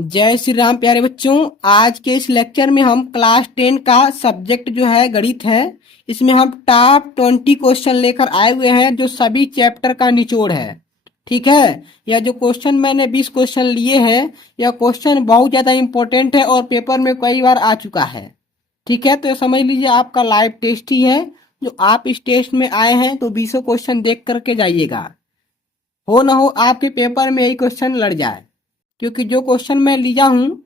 जय श्री राम प्यारे बच्चों। आज के इस लेक्चर में हम क्लास 10 का सब्जेक्ट जो है गणित है। इसमें हम टॉप 20 क्वेश्चन लेकर आए हुए हैं जो सभी चैप्टर का निचोड़ है। ठीक है। यह जो क्वेश्चन मैंने 20 क्वेश्चन लिए हैं, यह क्वेश्चन बहुत ज़्यादा इंपॉर्टेंट है और पेपर में कई बार आ चुका है। ठीक है, तो ये समझ लीजिए आपका लाइव टेस्ट ही है। जो आप इस टेस्ट में आए हैं तो 20 क्वेश्चन देख करके जाइएगा। हो ना हो आपके पेपर में यही क्वेश्चन लड़ जाए, क्योंकि जो क्वेश्चन मैं लिया हूँ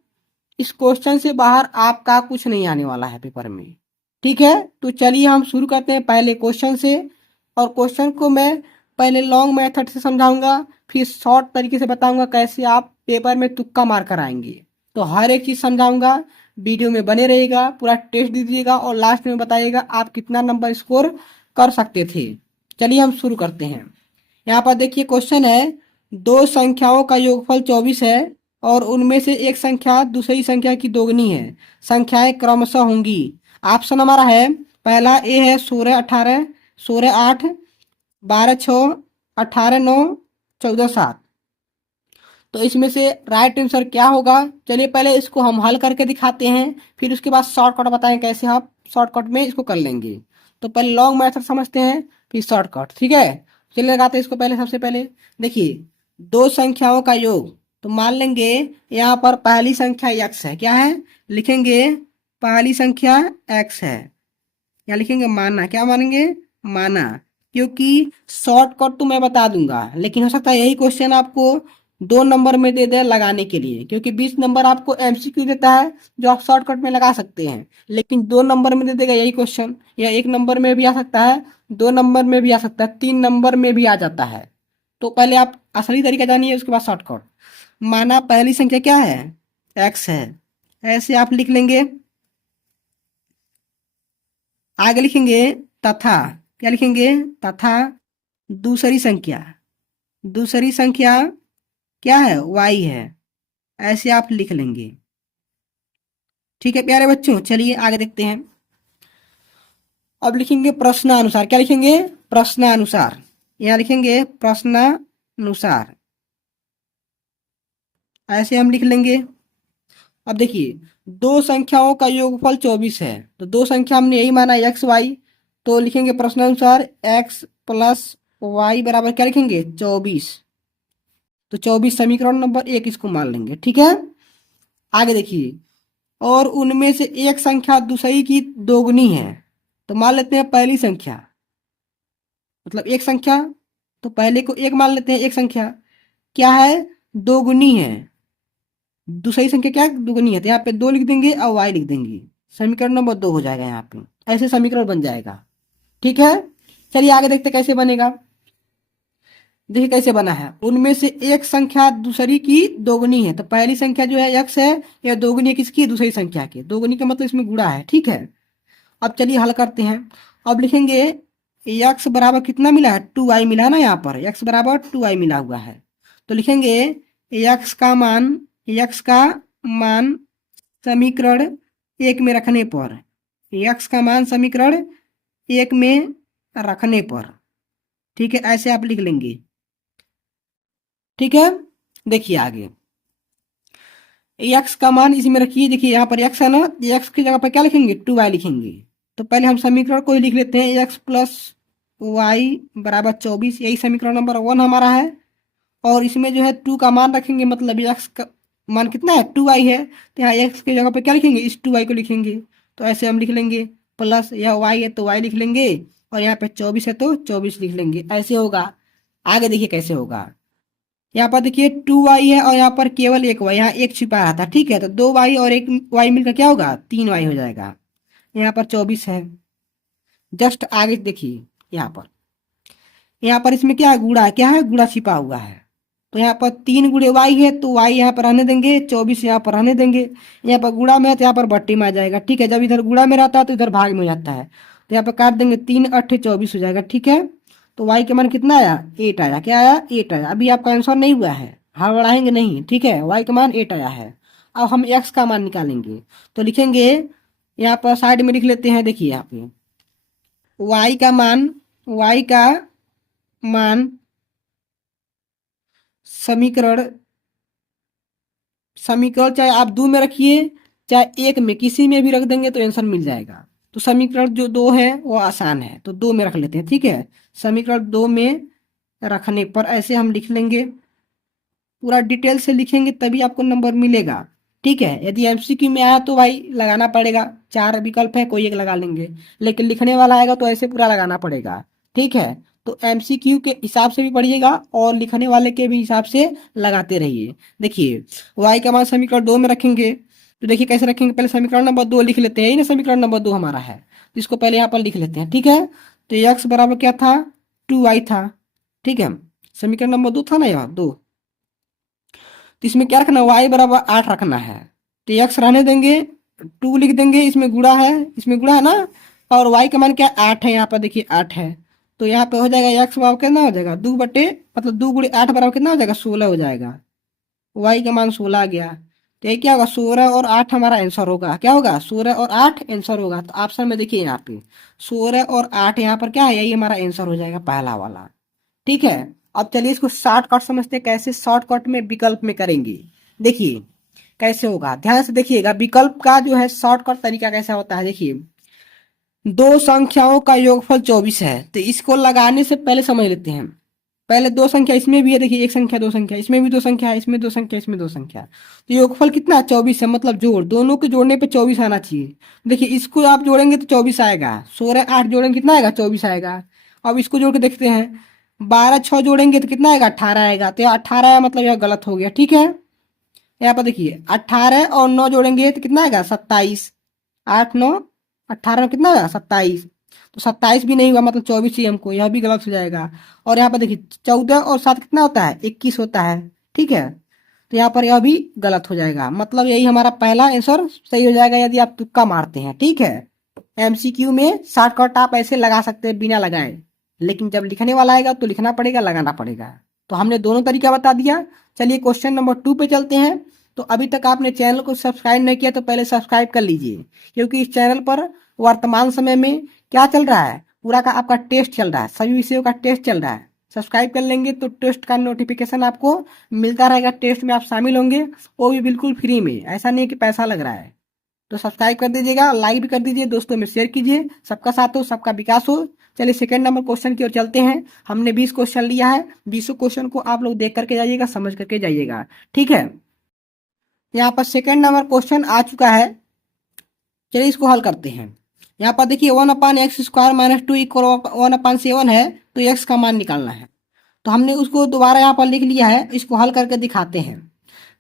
इस क्वेश्चन से बाहर आपका कुछ नहीं आने वाला है पेपर में। ठीक है, तो चलिए हम शुरू करते हैं पहले क्वेश्चन से। और क्वेश्चन को मैं पहले लॉन्ग मेथड से समझाऊंगा, फिर शॉर्ट तरीके से बताऊंगा कैसे आप पेपर में तुक्का मार कर आएंगे। तो हर एक चीज़ समझाऊंगा, वीडियो में बने रहिएगा, पूरा टेस्ट दीजिएगा और लास्ट में बताइएगा आप कितना नंबर स्कोर कर सकते थे। चलिए हम शुरू करते हैं। यहाँ पर देखिए क्वेश्चन है, दो संख्याओं का योगफल 24 है और उनमें से एक संख्या दूसरी संख्या की दोगुनी है। संख्याएं क्रमशः होंगी। ऑप्शन हमारा है, पहला ए है 16 18, 16 8, 12 6, 18 9, 14 7। तो इसमें से राइट आंसर क्या होगा? चलिए पहले इसको हम हल करके दिखाते हैं, फिर उसके बाद शॉर्टकट बताएं कैसे आप शॉर्टकट में इसको कर लेंगे। तो पहले लॉन्ग मेथड समझते हैं, फिर शॉर्टकट। ठीक है, चलिए लगाते हैं इसको। पहले सबसे पहले देखिए, दो संख्याओं का योग। तो मान लेंगे यहाँ पर पहली संख्या x है। क्या है? लिखेंगे पहली संख्या x है। या लिखेंगे माना। क्या मानेंगे? माना। क्योंकि शॉर्टकट तो मैं बता दूंगा, लेकिन हो सकता है यही क्वेश्चन आपको 2 नंबर में दे दे लगाने के लिए, क्योंकि 20 नंबर आपको एमसीक्यू देता है जो आप शॉर्टकट में लगा सकते हैं। लेकिन 2 नंबर में दे देगा यही क्वेश्चन, या 1 नंबर में भी आ सकता है, 2 नंबर में भी आ सकता है, 3 नंबर में भी आ जाता है। तो पहले आप असली तरीका जानिए, उसके बाद शॉर्टकट। माना पहली संख्या क्या है? एक्स है। ऐसे आप लिख लेंगे। आगे लिखेंगे तथा। क्या लिखेंगे? तथा दूसरी संख्या। दूसरी संख्या क्या है? वाई है। ऐसे आप लिख लेंगे। ठीक है प्यारे बच्चों, चलिए आगे देखते हैं। अब लिखेंगे प्रश्नानुसार। क्या लिखेंगे? प्रश्नानुसार। यहाँ लिखेंगे प्रश्नानुसार। ऐसे हम लिख लेंगे। अब देखिए, दो संख्याओं का योगफल 24 है, तो दो संख्या हमने यही माना एक्स वाई। तो लिखेंगे प्रश्नानुसार एक्स प्लस वाई बराबर क्या लिखेंगे? 24। तो 24 समीकरण नंबर 1 इसको मान लेंगे। ठीक है, आगे देखिए, और उनमें से एक संख्या दूसरी की दोगुनी है। तो मान लेते हैं पहली संख्या, मतलब एक संख्या, तो पहले को एक मान लेते हैं। एक संख्या क्या है? दोगुनी है। दूसरी संख्या क्या है? दुगनी है। तो यहाँ पे 2 लिख देंगे और वाई लिख देंगे। समीकरण नंबर 2 हो जाएगा यहाँ पे। ऐसे समीकरण बन जाएगा। ठीक है, चलिए आगे देखते कैसे बनेगा। देखिए कैसे बना है, उनमें से एक संख्या दूसरी की दोगुनी है। तो पहली संख्या जो है एक्स है, यह दोगुनी है किसकी? दूसरी संख्या की। दोगुनी का मतलब इसमें गुणा है। ठीक है, अब चलिए हल करते हैं। अब लिखेंगे एक्स बराबर कितना मिला है? 2i मिला है ना। यहाँ पर एक्स बराबर 2i मिला हुआ है। तो लिखेंगे एक्स का मान समीकरण 1 में रखने पर, एक्स का मान समीकरण 1 में रखने पर। ठीक है, ऐसे आप लिख लेंगे। ठीक है, देखिए आगे, एक्स का मान इसी में रखिए। देखिए यहाँ पर एक्स है ना, एक्स की जगह पर क्या लिखेंगे? 2i लिखेंगे। तो पहले हम समीकरण को ही लिख लेते हैं, एक्स प्लस वाई बराबर 24। यही समीकरण नंबर 1 हमारा है। और इसमें जो है 2 का मान रखेंगे, मतलब एक्स का मान कितना है? 2i है। तो यहाँ एक्स की जगह पर क्या लिखेंगे? इस 2i को लिखेंगे। तो ऐसे हम लिख लेंगे। प्लस यह वाई है तो वाई लिख लेंगे, और यहाँ पे 24 है तो 24 लिख लेंगे। ऐसे होगा। आगे देखिए कैसे होगा। यहाँ पर देखिए 2y है और यहाँ पर केवल एक वाई, यहाँ एक छिपा रहा था। ठीक है, तो 2y और एक वाई मिलकर क्या होगा? 3y हो जाएगा। यहाँ पर 24 है। जस्ट आगे देखिए, यहाँ पर इसमें क्या है? गुणा। क्या है? गुणा छिपा हुआ है। तो यहाँ पर 3 गुणे y है, तो y यहाँ पर रहने देंगे, 24 यहाँ पर रहने देंगे। यहाँ पर गुणा में है तो यहाँ पर बट्टी में आ जाएगा। ठीक है, जब इधर गुणा में रहता है तो इधर भाग में हो जाता है। तो यहाँ पर काट देंगे, 3 8 24 हो जाएगा। ठीक है, तो y के मान कितना आया? 8 आया। क्या आया? 8 आया। अभी आपका आंसर नहीं हुआ है, हड़बड़ाएंगे नहीं। ठीक है, y का मान 8 आया है। अब हम x का मान निकालेंगे। तो लिखेंगे, यहाँ पर साइड में लिख लेते हैं। देखिए यहाँ पे y का मान समीकरण समीकरण चाहे आप 2 में रखिए चाहे 1 में, किसी में भी रख देंगे तो आंसर मिल जाएगा। तो समीकरण जो 2 है वो आसान है, तो 2 में रख लेते हैं। ठीक है, समीकरण 2 में रखने पर ऐसे हम लिख लेंगे, पूरा डिटेल से लिखेंगे तभी आपको नंबर मिलेगा। ठीक है, यदि एमसीक्यू में आया तो भाई लगाना पड़ेगा, 4 विकल्प है, कोई एक लगा लेंगे, लेकिन लिखने वाला आएगा तो ऐसे पूरा लगाना पड़ेगा। ठीक है, तो एमसीक्यू के हिसाब से भी पढ़िएगा और लिखने वाले के भी हिसाब से लगाते रहिए। देखिए वाई का मान समीकरण 2 में रखेंगे, तो देखिए कैसे रखेंगे, पहले समीकरण नंबर 2 लिख लेते हैं, यही ना समीकरण नंबर 2 हमारा है, तो इसको पहले यहाँ पर लिख लेते हैं। ठीक है, तो एक्स बराबर क्या था, 2y था। ठीक है, समीकरण नंबर 2 था ना यहाँ 2, तो इसमें क्या रखना, y बराबर 8 रखना है, तो x रहने देंगे, 2 लिख देंगे, इसमें गुणा है, इसमें गुणा है ना, और y का मान क्या 8 है, यहाँ पर देखिए 8 है, तो यहाँ पे हो जाएगा x बराबर कितना हो जाएगा, 2 बटे मतलब 2 गुणे 8 बराबर कितना हो जाएगा, 16 हो जाएगा। y का मान 16 आ गया, तो ये क्या होगा, 16 और 8 हमारा आंसर होगा। क्या होगा, 16 और 8 आंसर होगा। तो ऑप्शन में देखिए यहाँ पे 16 और 8 यहाँ पर क्या है, यही हमारा आंसर हो जाएगा, पहला वाला। ठीक है, अब चलिए इसको शॉर्टकट समझते हैं, कैसे शॉर्टकट में विकल्प में करेंगे। देखिए कैसे होगा, ध्यान से देखिएगा, विकल्प का जो है शॉर्टकट तरीका कैसा होता है। देखिए दो संख्याओं का योगफल 24 है, तो इसको लगाने से पहले समझ लेते हैं। पहले दो संख्या इसमें भी है, देखिए एक संख्या दो संख्या, इसमें भी दो संख्या है, इसमें दो संख्या, इसमें दो संख्या, तो योगफल कितना है, 24 है, मतलब जोड़, दोनों के जोड़ने पे 24 आना चाहिए। देखिए इसको आप जोड़ेंगे तो 24 आएगा, 16 8 जोड़ेंगे कितना आएगा, 24 आएगा। अब इसको जोड़ के देखते हैं, 12 6 जोड़ेंगे तो कितना आएगा, 18 आएगा, तो 18 है, मतलब यह गलत हो गया। ठीक है, यहाँ पर देखिए 18 और 9 जोड़ेंगे तो कितना आएगा, 27, 8 9 18 कितना आएगा, 27, तो 27 भी नहीं हुआ, मतलब 24 ही हमको, यह भी गलत हो जाएगा। और यहाँ पर देखिए 14 और 7 कितना होता है, 21 होता है। ठीक है, तो यहाँ पर यह भी गलत हो जाएगा, मतलब यही हमारा पहला आंसर सही हो जाएगा यदि आप तुक्का मारते हैं। ठीक है, एमसीक्यू में शॉर्टकट आप ऐसे लगा सकते हैं बिना लगाए, लेकिन जब लिखने वाला आएगा तो लिखना पड़ेगा, लगाना पड़ेगा। तो हमने दोनों तरीका बता दिया। चलिए क्वेश्चन नंबर 2 पे चलते हैं। तो अभी तक आपने चैनल को सब्सक्राइब नहीं किया तो पहले सब्सक्राइब कर लीजिए, क्योंकि इस चैनल पर वर्तमान समय में क्या चल रहा है, पूरा का आपका टेस्ट चल रहा है, सभी विषयों का टेस्ट चल रहा है। सब्सक्राइब कर लेंगे तो टेस्ट का नोटिफिकेशन आपको मिलता रहेगा, टेस्ट में आप शामिल होंगे, वो भी बिल्कुल फ्री में, ऐसा नहीं कि पैसा लग रहा है। तो सब्सक्राइब कर दीजिएगा, लाइक भी कर दीजिए, दोस्तों में शेयर कीजिए, सबका साथ हो सबका विकास हो। चलिए सेकंड नंबर क्वेश्चन की ओर चलते हैं। हमने 20 क्वेश्चन लिया है, 20 क्वेश्चन को आप लोग देख करके जाइएगा, समझ करके जाइएगा। ठीक है, यहाँ पर सेकंड नंबर क्वेश्चन आ चुका है, चलिए इसको हल करते हैं। यहाँ पर देखिए 1/x² - 2 इक्वल 1/7 है, तो x का मान निकालना है। तो हमने उसको दोबारा यहाँ पर लिख लिया है, इसको हल करके दिखाते हैं।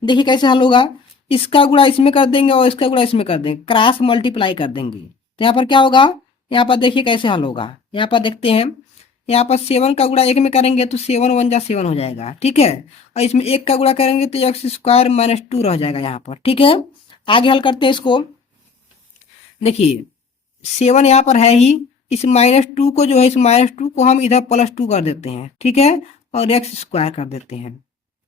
देखिए कैसे हल होगा, इसका गुणा इसमें कर देंगे और इसका गुणा इसमें कर देंगे, क्रॉस मल्टीप्लाई कर देंगे, तो यहाँ पर क्या होगा, यहाँ पर देखिए कैसे हल होगा। यहाँ पर देखते हैं, यहाँ पर 7 का गुणा 1 में करेंगे तो 7 1 जा 7 हो जाएगा। ठीक है, और इसमें 1 का गुणा करेंगे तो x² - 2 रह जाएगा यहाँ पर। ठीक है, आगे हल करते हैं इसको। देखिए 7 यहाँ पर है ही, इस -2 को जो है, इस -2 को हम इधर +2 कर देते हैं। ठीक है, और x² कर देते हैं।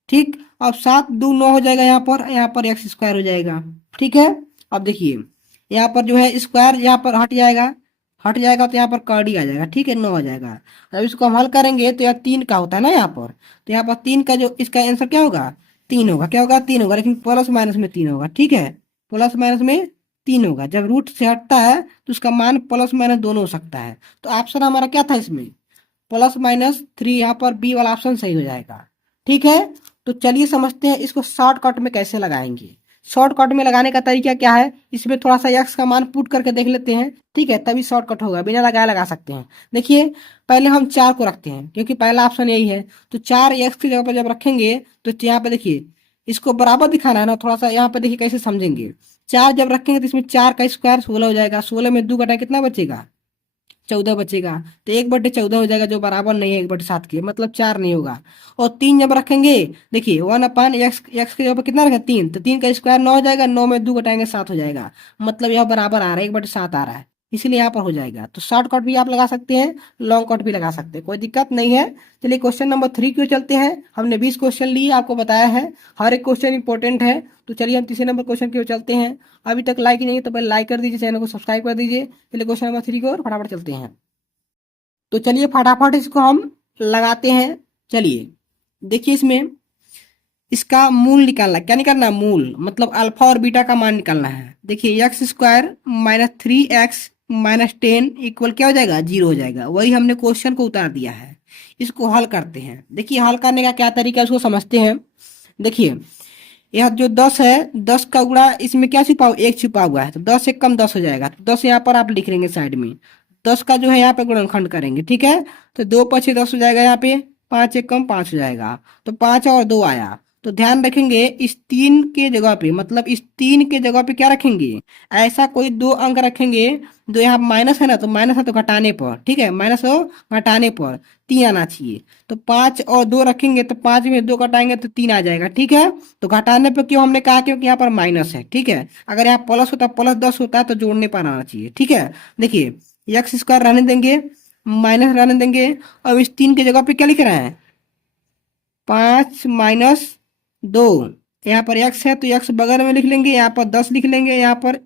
ठीक, अब 7 2 9 हो जाएगा, यहाँ पर x² हो जाएगा। ठीक है, अब देखिए यहाँ पर जो है स्क्वायर यहाँ पर हट जाएगा, हट जाएगा तो यहाँ पर कर्डी आ जाएगा। ठीक है, 9 आ जाएगा। अब इसको हम हल करेंगे तो यह 3 का होता है ना यहाँ पर, तो यहाँ पर 3 का जो इसका आंसर क्या होगा, 3 होगा। क्या होगा, 3 होगा, लेकिन प्लस माइनस में 3 होगा। ठीक है, प्लस माइनस में 3 होगा, जब रूट से हटता है तो उसका मान प्लस माइनस दोनों हो सकता है। तो ऑप्शन हमारा क्या था इसमें, +-3, यहाँ पर बी वाला ऑप्शन सही हो जाएगा। ठीक है, तो चलिए समझते हैं इसको शॉर्टकट में कैसे लगाएंगे। शॉर्टकट में लगाने का तरीका क्या है, इसमें थोड़ा सा x का मान पुट करके देख लेते हैं। ठीक है, तभी शॉर्टकट होगा, बिना लगाए लगा सकते हैं। देखिए पहले हम 4 को रखते हैं, क्योंकि पहला ऑप्शन यही है, तो 4 x की जगह पर जब रखेंगे तो यहाँ पे देखिए इसको बराबर दिखाना है ना, थोड़ा सा यहाँ पे देखिए कैसे समझेंगे। 4 जब रखेंगे तो इसमें 4 का स्क्वायर 16 हो जाएगा, 16 में 2 घटाए कितना बचेगा, 14 बचेगा, तो 1/14 हो जाएगा, जो बराबर नहीं है 1/7 के, मतलब 4 नहीं होगा। और 3 जब रखेंगे, देखिए 1/x, x के ऊपर कितना रखें 3, तो 3 का स्क्वायर 9 हो जाएगा, 9 में 2 घटाएंगे 7 हो जाएगा, मतलब यह बराबर आ रहा है, 1/7 आ रहा है, इसलिए यहाँ पर हो जाएगा। तो शॉर्ट कट भी आप लगा सकते हैं, लॉन्ग कट भी लगा सकते हैं, कोई दिक्कत नहीं है। चलिए क्वेश्चन नंबर 3 की ओर चलते हैं। हमने 20 क्वेश्चन लिए, आपको बताया है, हर एक क्वेश्चन इंपॉर्टेंट है। तो चलिए हम तीसरे नंबर क्वेश्चन की ओर चलते हैं। अभी तक लाइक नहीं है तो पहले लाइक कर दीजिए, चैनल को सब्सक्राइब कर दीजिए। चलिए क्वेश्चन नंबर 3 की ओर फटाफट चलते हैं। तो चलिए फटाफट इसको हम लगाते हैं। चलिए देखिए इसमें इसका मूल निकालना, क्या निकालना है? मूल, मतलब अल्फा और बीटा का मान निकालना है। देखिए x square minus 3x minus 10 equal क्या हो जाएगा? 0 हो जाएगा। वही हमने क्वेश्चन को उतार दिया है। इसको हल करते हैं। देखिए हल करने का क्या तरीका है उसको समझते हैं। देखिए यह जो 10 है, 10 का गुणा इसमें क्या छुपा हुआ? 1 छुपा हुआ है, तो 10 एक कम 10 हो जाएगा। तो 10 यहाँ पर आप लिख लेंगे साइड में। 10 का जो है यहाँ पे गुणनखंड करेंगे, ठीक है। तो 2 पछे 10 हो जाएगा, यहाँ पे 5 एक कम 5 हो जाएगा। तो 5 और 2 आया। तो ध्यान रखेंगे इस 3 के जगह पे, मतलब इस 3 के जगह पे क्या रखेंगे? ऐसा कोई दो अंक रखेंगे। जो यहाँ माइनस है ना, तो माइनस है तो घटाने पर, ठीक है, माइनस हो घटाने पर 3 आना चाहिए। तो 5 और 2 रखेंगे, तो 5 में 2 घटाएंगे तो 3 आ जाएगा, ठीक है। तो घटाने पे क्यों हमने कहा? क्योंकि यहाँ पर माइनस है, ठीक है। अगर यहाँ प्लस होता, प्लस 10 होता है तो जोड़ने पर आना चाहिए, ठीक है। देखिए एक्स स्क्वायर रहने देंगे, माइनस रहने देंगे। अब इस 3 की जगह पे क्या लिख रहे हैं? 5 - 2। यहाँ पर एक्स है तो एक्स बगल में लिख लेंगे, यहाँ पर 10 लिख लेंगे, यहाँ पर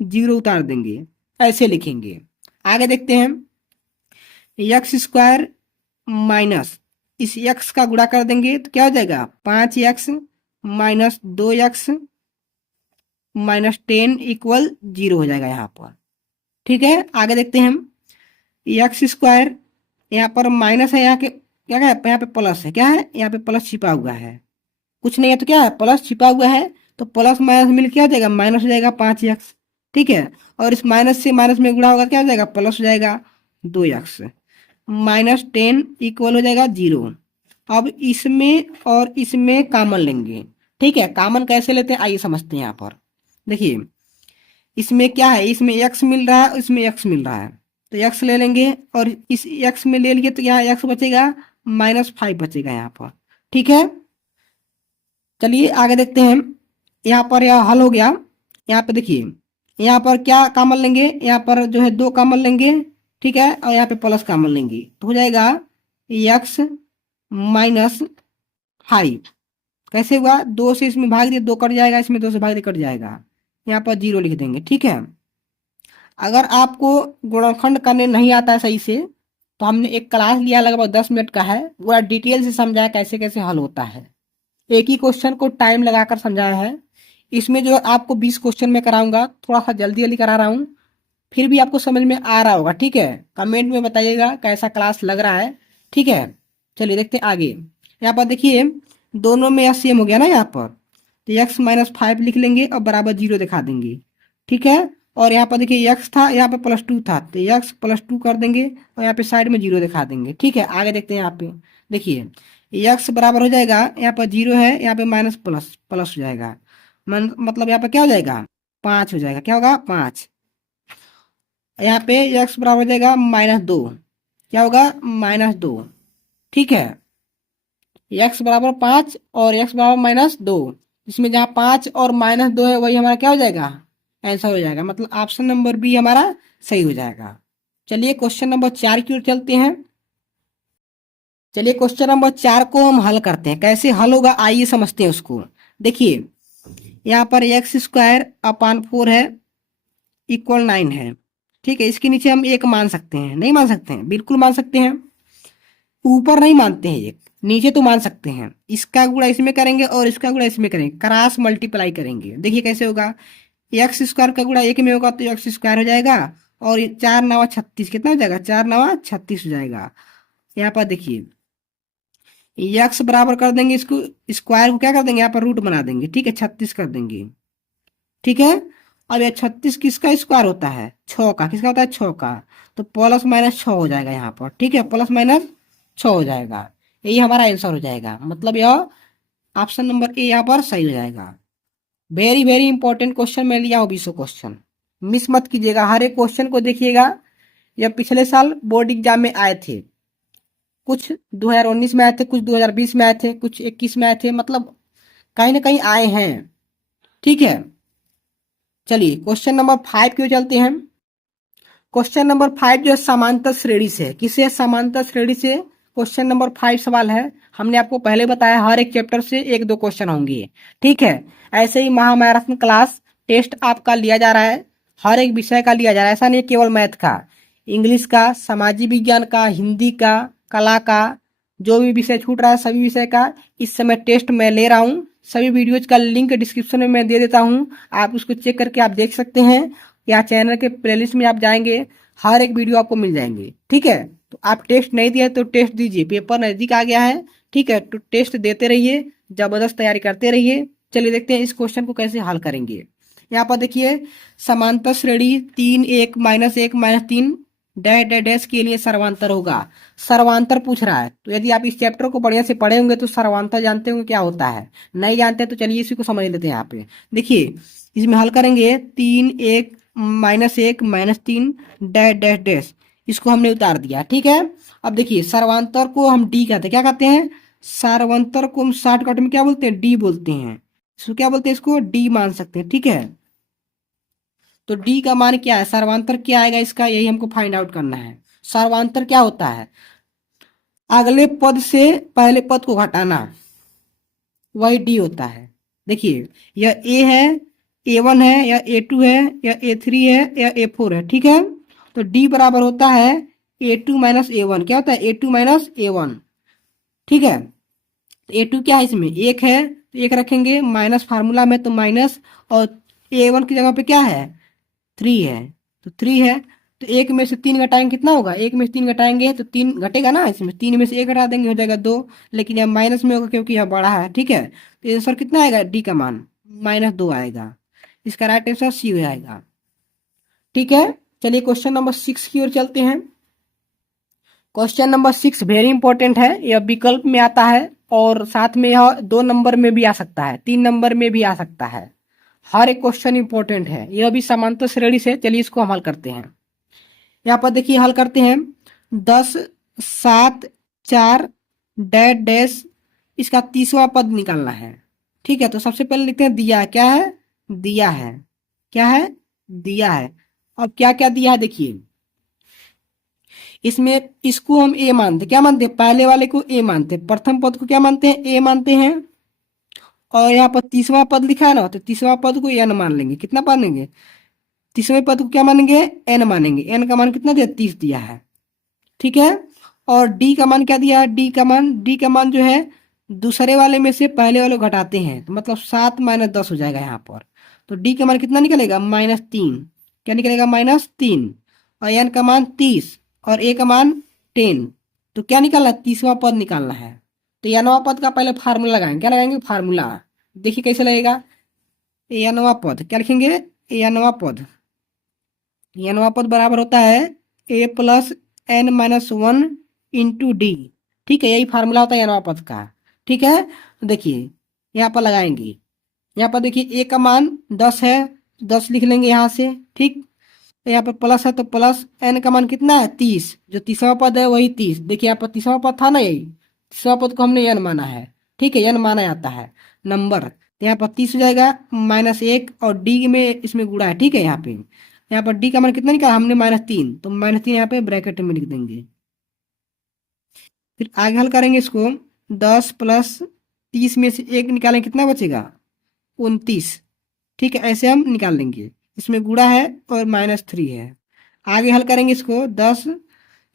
0 उतार देंगे, ऐसे लिखेंगे। आगे देखते हैं। एक्स स्क्वायर माइनस इस एक्स का गुणा कर देंगे तो क्या हो जाएगा? 5x minus 2x minus 10 equal 0 हो जाएगा यहाँ पर, ठीक है। आगे देखते हैं हम। एक्स स्क्वायर यहाँ पर माइनस है, यहाँ के क्या है? यहाँ पे प्लस है, क्या है? यहाँ पे प्लस छिपा हुआ है। कुछ नहीं है तो क्या है? प्लस छिपा हुआ है। तो प्लस माइनस मिल क्या हो जाएगा? माइनस हो जाएगा 5x, ठीक है। और इस माइनस से माइनस में गुणा होगा, क्या हो जाएगा? प्लस हो जाएगा 2x माइनस 10 इक्वल हो जाएगा 0। अब इसमें और इसमें कॉमन लेंगे, ठीक है। कॉमन कैसे लेते हैं आइए समझते हैं। यहाँ पर देखिए इसमें क्या है? इसमें x मिल रहा है, इसमें x मिल रहा है, तो x ले लेंगे। और इस x में ले लिए तो यहाँ x बचेगा, -5 बचेगा यहाँ पर, ठीक है। चलिए आगे देखते हैं। यहाँ पर यह हल हो गया। यहाँ पे देखिए यहाँ पर क्या कॉमन लेंगे? यहाँ पर जो है 2 कॉमन लेंगे, ठीक है। और यहाँ पे प्लस कॉमन लेंगे तो हो जाएगा x -5। कैसे हुआ? 2 से इसमें भाग दिए, 2 कट जाएगा, इसमें 2 से भाग दिए, कट जाएगा। यहाँ पर 0 लिख देंगे, ठीक है। अगर आपको गुणनखंड करने नहीं आता है सही से, तो हमने एक क्लास लिया लगभग 10 मिनट का है, पूरा डिटेल से समझाया कैसे कैसे हल होता है। एक ही क्वेश्चन को टाइम लगाकर समझाया है। इसमें जो आपको 20 क्वेश्चन में कराऊंगा, थोड़ा सा जल्दी जल्दी करा रहा हूँ, फिर भी आपको समझ में आ रहा होगा, ठीक है। कमेंट में बताइएगा कैसा क्लास लग रहा है, ठीक है। चलिए देखते हैं आगे। यहाँ पर देखिए दोनों में यह सेम हो गया ना, यहाँ पर तो x-5 लिख लेंगे और बराबर 0 दिखा देंगे, ठीक है। और यहाँ पर देखिए x था, यहाँ पे +2 था, तो x +2 कर देंगे और यहाँ पे साइड में 0 दिखा देंगे, ठीक है। आगे देखते हैं। यहाँ पे देखिए x बराबर हो जाएगा, यहाँ पर 0 है, यहाँ पे माइनस प्लस प्लस हो जाएगा, मतलब यहाँ पे क्या हो जाएगा? 5 हो जाएगा। क्या होगा? 5। यहाँ पे x बराबर हो जाएगा -2। क्या होगा? -2, ठीक है। x बराबर 5 और x बराबर -2, इसमें जहाँ 5 और -2 है वही हमारा क्या हो जाएगा? आंसर हो जाएगा। मतलब ऑप्शन नंबर बी हमारा सही हो जाएगा। चलिए क्वेश्चन नंबर 4 की ओर चलते हैं। चलिए क्वेश्चन नंबर 4 को हम हल करते हैं। कैसे हल होगा आइए समझते हैं उसको। देखिए यहाँ पर x² / 4 है इक्वल 9 है, ठीक है। इसके नीचे हम 1 मान सकते हैं? नहीं मान सकते हैं? बिल्कुल मान सकते हैं। ऊपर नहीं मानते हैं, एक नीचे तो मान सकते हैं। इसका गुणा इसमें करेंगे और इसका गुणा इसमें करेंगे, क्रॉस मल्टीप्लाई करेंगे। देखिए कैसे होगा? x² का गुणा 1 में होगा तो x² हो जाएगा, और 4 × 9 = 36। कितना हो जाएगा? 4 × 9 = 36 हो जाएगा। यहाँ पर देखिए x बराबर कर देंगे, इसको स्क्वायर को क्या कर देंगे? यहाँ पर रूट बना देंगे, ठीक है, 36 कर देंगे, ठीक है। अब यह 36 किसका स्क्वायर होता है? 6 का। किसका होता है? 6 का। तो +- 6 हो जाएगा यहाँ पर, ठीक है, +- 6 हो जाएगा। यही हमारा आंसर हो जाएगा। मतलब यह ऑप्शन नंबर ए यहाँ पर सही हो जाएगा। वेरी वेरी इंपॉर्टेंट क्वेश्चन मैं लिया हूँ, 20 क्वेश्चन मिस मत कीजिएगा। हर एक क्वेश्चन को देखिएगा। यह पिछले साल बोर्ड एग्जाम में आए थे, कुछ 2019 में आए थे, कुछ 2020 में आए थे, कुछ 21 में आए थे, मतलब कहीं ना कहीं आए हैं, ठीक है। चलिए क्वेश्चन नंबर 5 की ओर चलते हैं। क्वेश्चन नंबर 5 जो है समांतर श्रेणी से। किसे? समांतर श्रेणी से क्वेश्चन नंबर 5 सवाल है। हमने आपको पहले बताया हर एक चैप्टर से 1-2 क्वेश्चन होंगे, ठीक है। ऐसे ही महामैराथन क्लास टेस्ट आपका लिया जा रहा है, हर एक विषय का लिया जा रहा है। ऐसा नहीं केवल मैथ का, इंग्लिश का, सामाजिक विज्ञान का, हिंदी का, कला का, जो भी विषय छूट रहा है सभी विषय का इस समय टेस्ट मैं ले रहा हूँ। सभी वीडियोज का लिंक डिस्क्रिप्शन में मैं दे देता हूँ, आप उसको चेक करके आप देख सकते हैं, या चैनल के प्लेलिस्ट में आप जाएंगे, हर एक वीडियो आपको मिल जाएंगे। ठीक है, तो आप टेस्ट नहीं दिए तो टेस्ट दीजिए, पेपर नज़दीक आ गया है। ठीक है, तो टेस्ट देते रहिए, ज़बरदस्त तैयारी करते रहिए। चलिए देखते हैं इस क्वेश्चन को कैसे हल करेंगे। यहाँ पर देखिए, समांतर श्रेणी 3 1 -1 -3 डैश डैश डैश के लिए सर्वांतर होगा। सर्वांतर पूछ रहा है, तो यदि आप इस चैप्टर को बढ़िया से पढ़े होंगे तो सर्वांतर जानते होंगे क्या होता है। नहीं जानते तो चलिए इसी को समझ लेते हैं। यहाँ पे देखिए, इसमें हल करेंगे 3 1 -1 -3 डैश डैश डैश, इसको हमने उतार दिया। ठीक है, अब देखिए सर्वांतर को हम डी कहते हैं, क्या कहते हैं, सर्वांतर को हम शॉर्टकट में क्या बोलते हैं, डी बोलते हैं। इसको क्या बोलते हैं, इसको डी मान सकते हैं। ठीक है, तो डी का मान क्या है, सर्वांतर क्या आएगा इसका, यही हमको फाइंड आउट करना है। सर्वांतर क्या होता है, अगले पद से पहले पद को घटाना, वही डी होता है। देखिए, यह ए है, A1 है, या A2 है, या A3 है, या A4 है। ठीक है, तो डी बराबर होता है A2 - A1। क्या होता है, A2 - A1। ठीक है, A2 क्या है, इसमें एक है तो एक रखेंगे, माइनस फार्मूला में तो माइनस, और A1 की जगह पे क्या है, 3 है, तो 3 है, तो एक में से 3 घटाएंगे कितना होगा, एक में से 3 घटाएंगे तो 3 घटेगा ना, इसमें 3 में से 1 घटा देंगे हो जाएगा 2, लेकिन यह माइनस में होगा क्योंकि यह बड़ा है। ठीक है, तो आंसर कितना आएगा, डी का मान -2 आएगा। इसका राइट आंसर सी हो जाएगा। ठीक है, चलिए क्वेश्चन नंबर 6 की ओर चलते हैं। क्वेश्चन नंबर 6 वेरी इंपॉर्टेंट है, यह विकल्प में आता है और साथ में यह 2 नंबर में भी आ सकता है, 3 नंबर में भी आ सकता है। हर एक क्वेश्चन इंपॉर्टेंट है, यह भी समांतर श्रेणी से। चलिए इसको हम हल करते हैं। यहाँ पर देखिए हल करते हैं, 10 7 4 डैश डैश, इसका 30वां पद निकालना है। ठीक है, तो सबसे पहले लिखते हैं दिया है, क्या है, दिया है, क्या है, दिया है। अब क्या क्या दिया है देखिए, इसमें इसको हम ए मानते, क्या मानते हैं, पहले वाले को ए मानते हैं, प्रथम पद को क्या मानते हैं, ए मानते हैं। और यहाँ पर 30वां पद लिखा है ना, तो 30वां पद को एन मान लेंगे। कितना मानेंगे, 30वें पद को क्या मानेंगे, एन मानेंगे। एन का मान कितना दिया, 30 दिया है। ठीक है, और डी का मान क्या दिया है, डी का मान जो है दूसरे वाले में से पहले वाले को घटाते हैं, तो मतलब 7 - 10 हो जाएगा यहाँ पर। तो डी का मान कितना निकलेगा, -3। क्या निकलेगा, -3। और एन का मान 30 और ए का मान 10, तो क्या निकालना है, 30वां पद निकालना है। तो एनवां पद का पहले फार्मूला लगाएंगे, क्या लगाएंगे, फार्मूला। देखिए कैसे लगेगा, एनवां पद क्या लिखेंगे, एनवां पद बराबर होता है A + n - 1 इंटू डी। ठीक है, यही फार्मूला होता है एनवां पद का। ठीक है, तो देखिए यहाँ पर लगाएंगे, यहाँ पर देखिए ए का मान 10 है, 10 लिख लेंगे यहाँ से। ठीक, तो यहाँ पर प्लस है तो प्लस, एन का मान कितना है, 30, जो 30वां पद है वही 30। देखिए यहाँ पर 30वां पद था ना, यही 30वां पद को हमने एन माना है। ठीक है, एन माना जाता है नंबर, तो यहाँ पर 30 हो जाएगा, -1 और डी में इसमें गुणा है। ठीक है, यहाँ पर डी का मान कितना निकाला हमने, -3, तो -3 यहाँ पे ब्रैकेट में लिख देंगे। फिर आगे हल करेंगे इसको, 10 + 30 में से 1 निकालें, कितना बचेगा, 29। ठीक है, ऐसे हम निकाल लेंगे, इसमें गुणा है और -3 है। आगे हल करेंगे इसको, 10,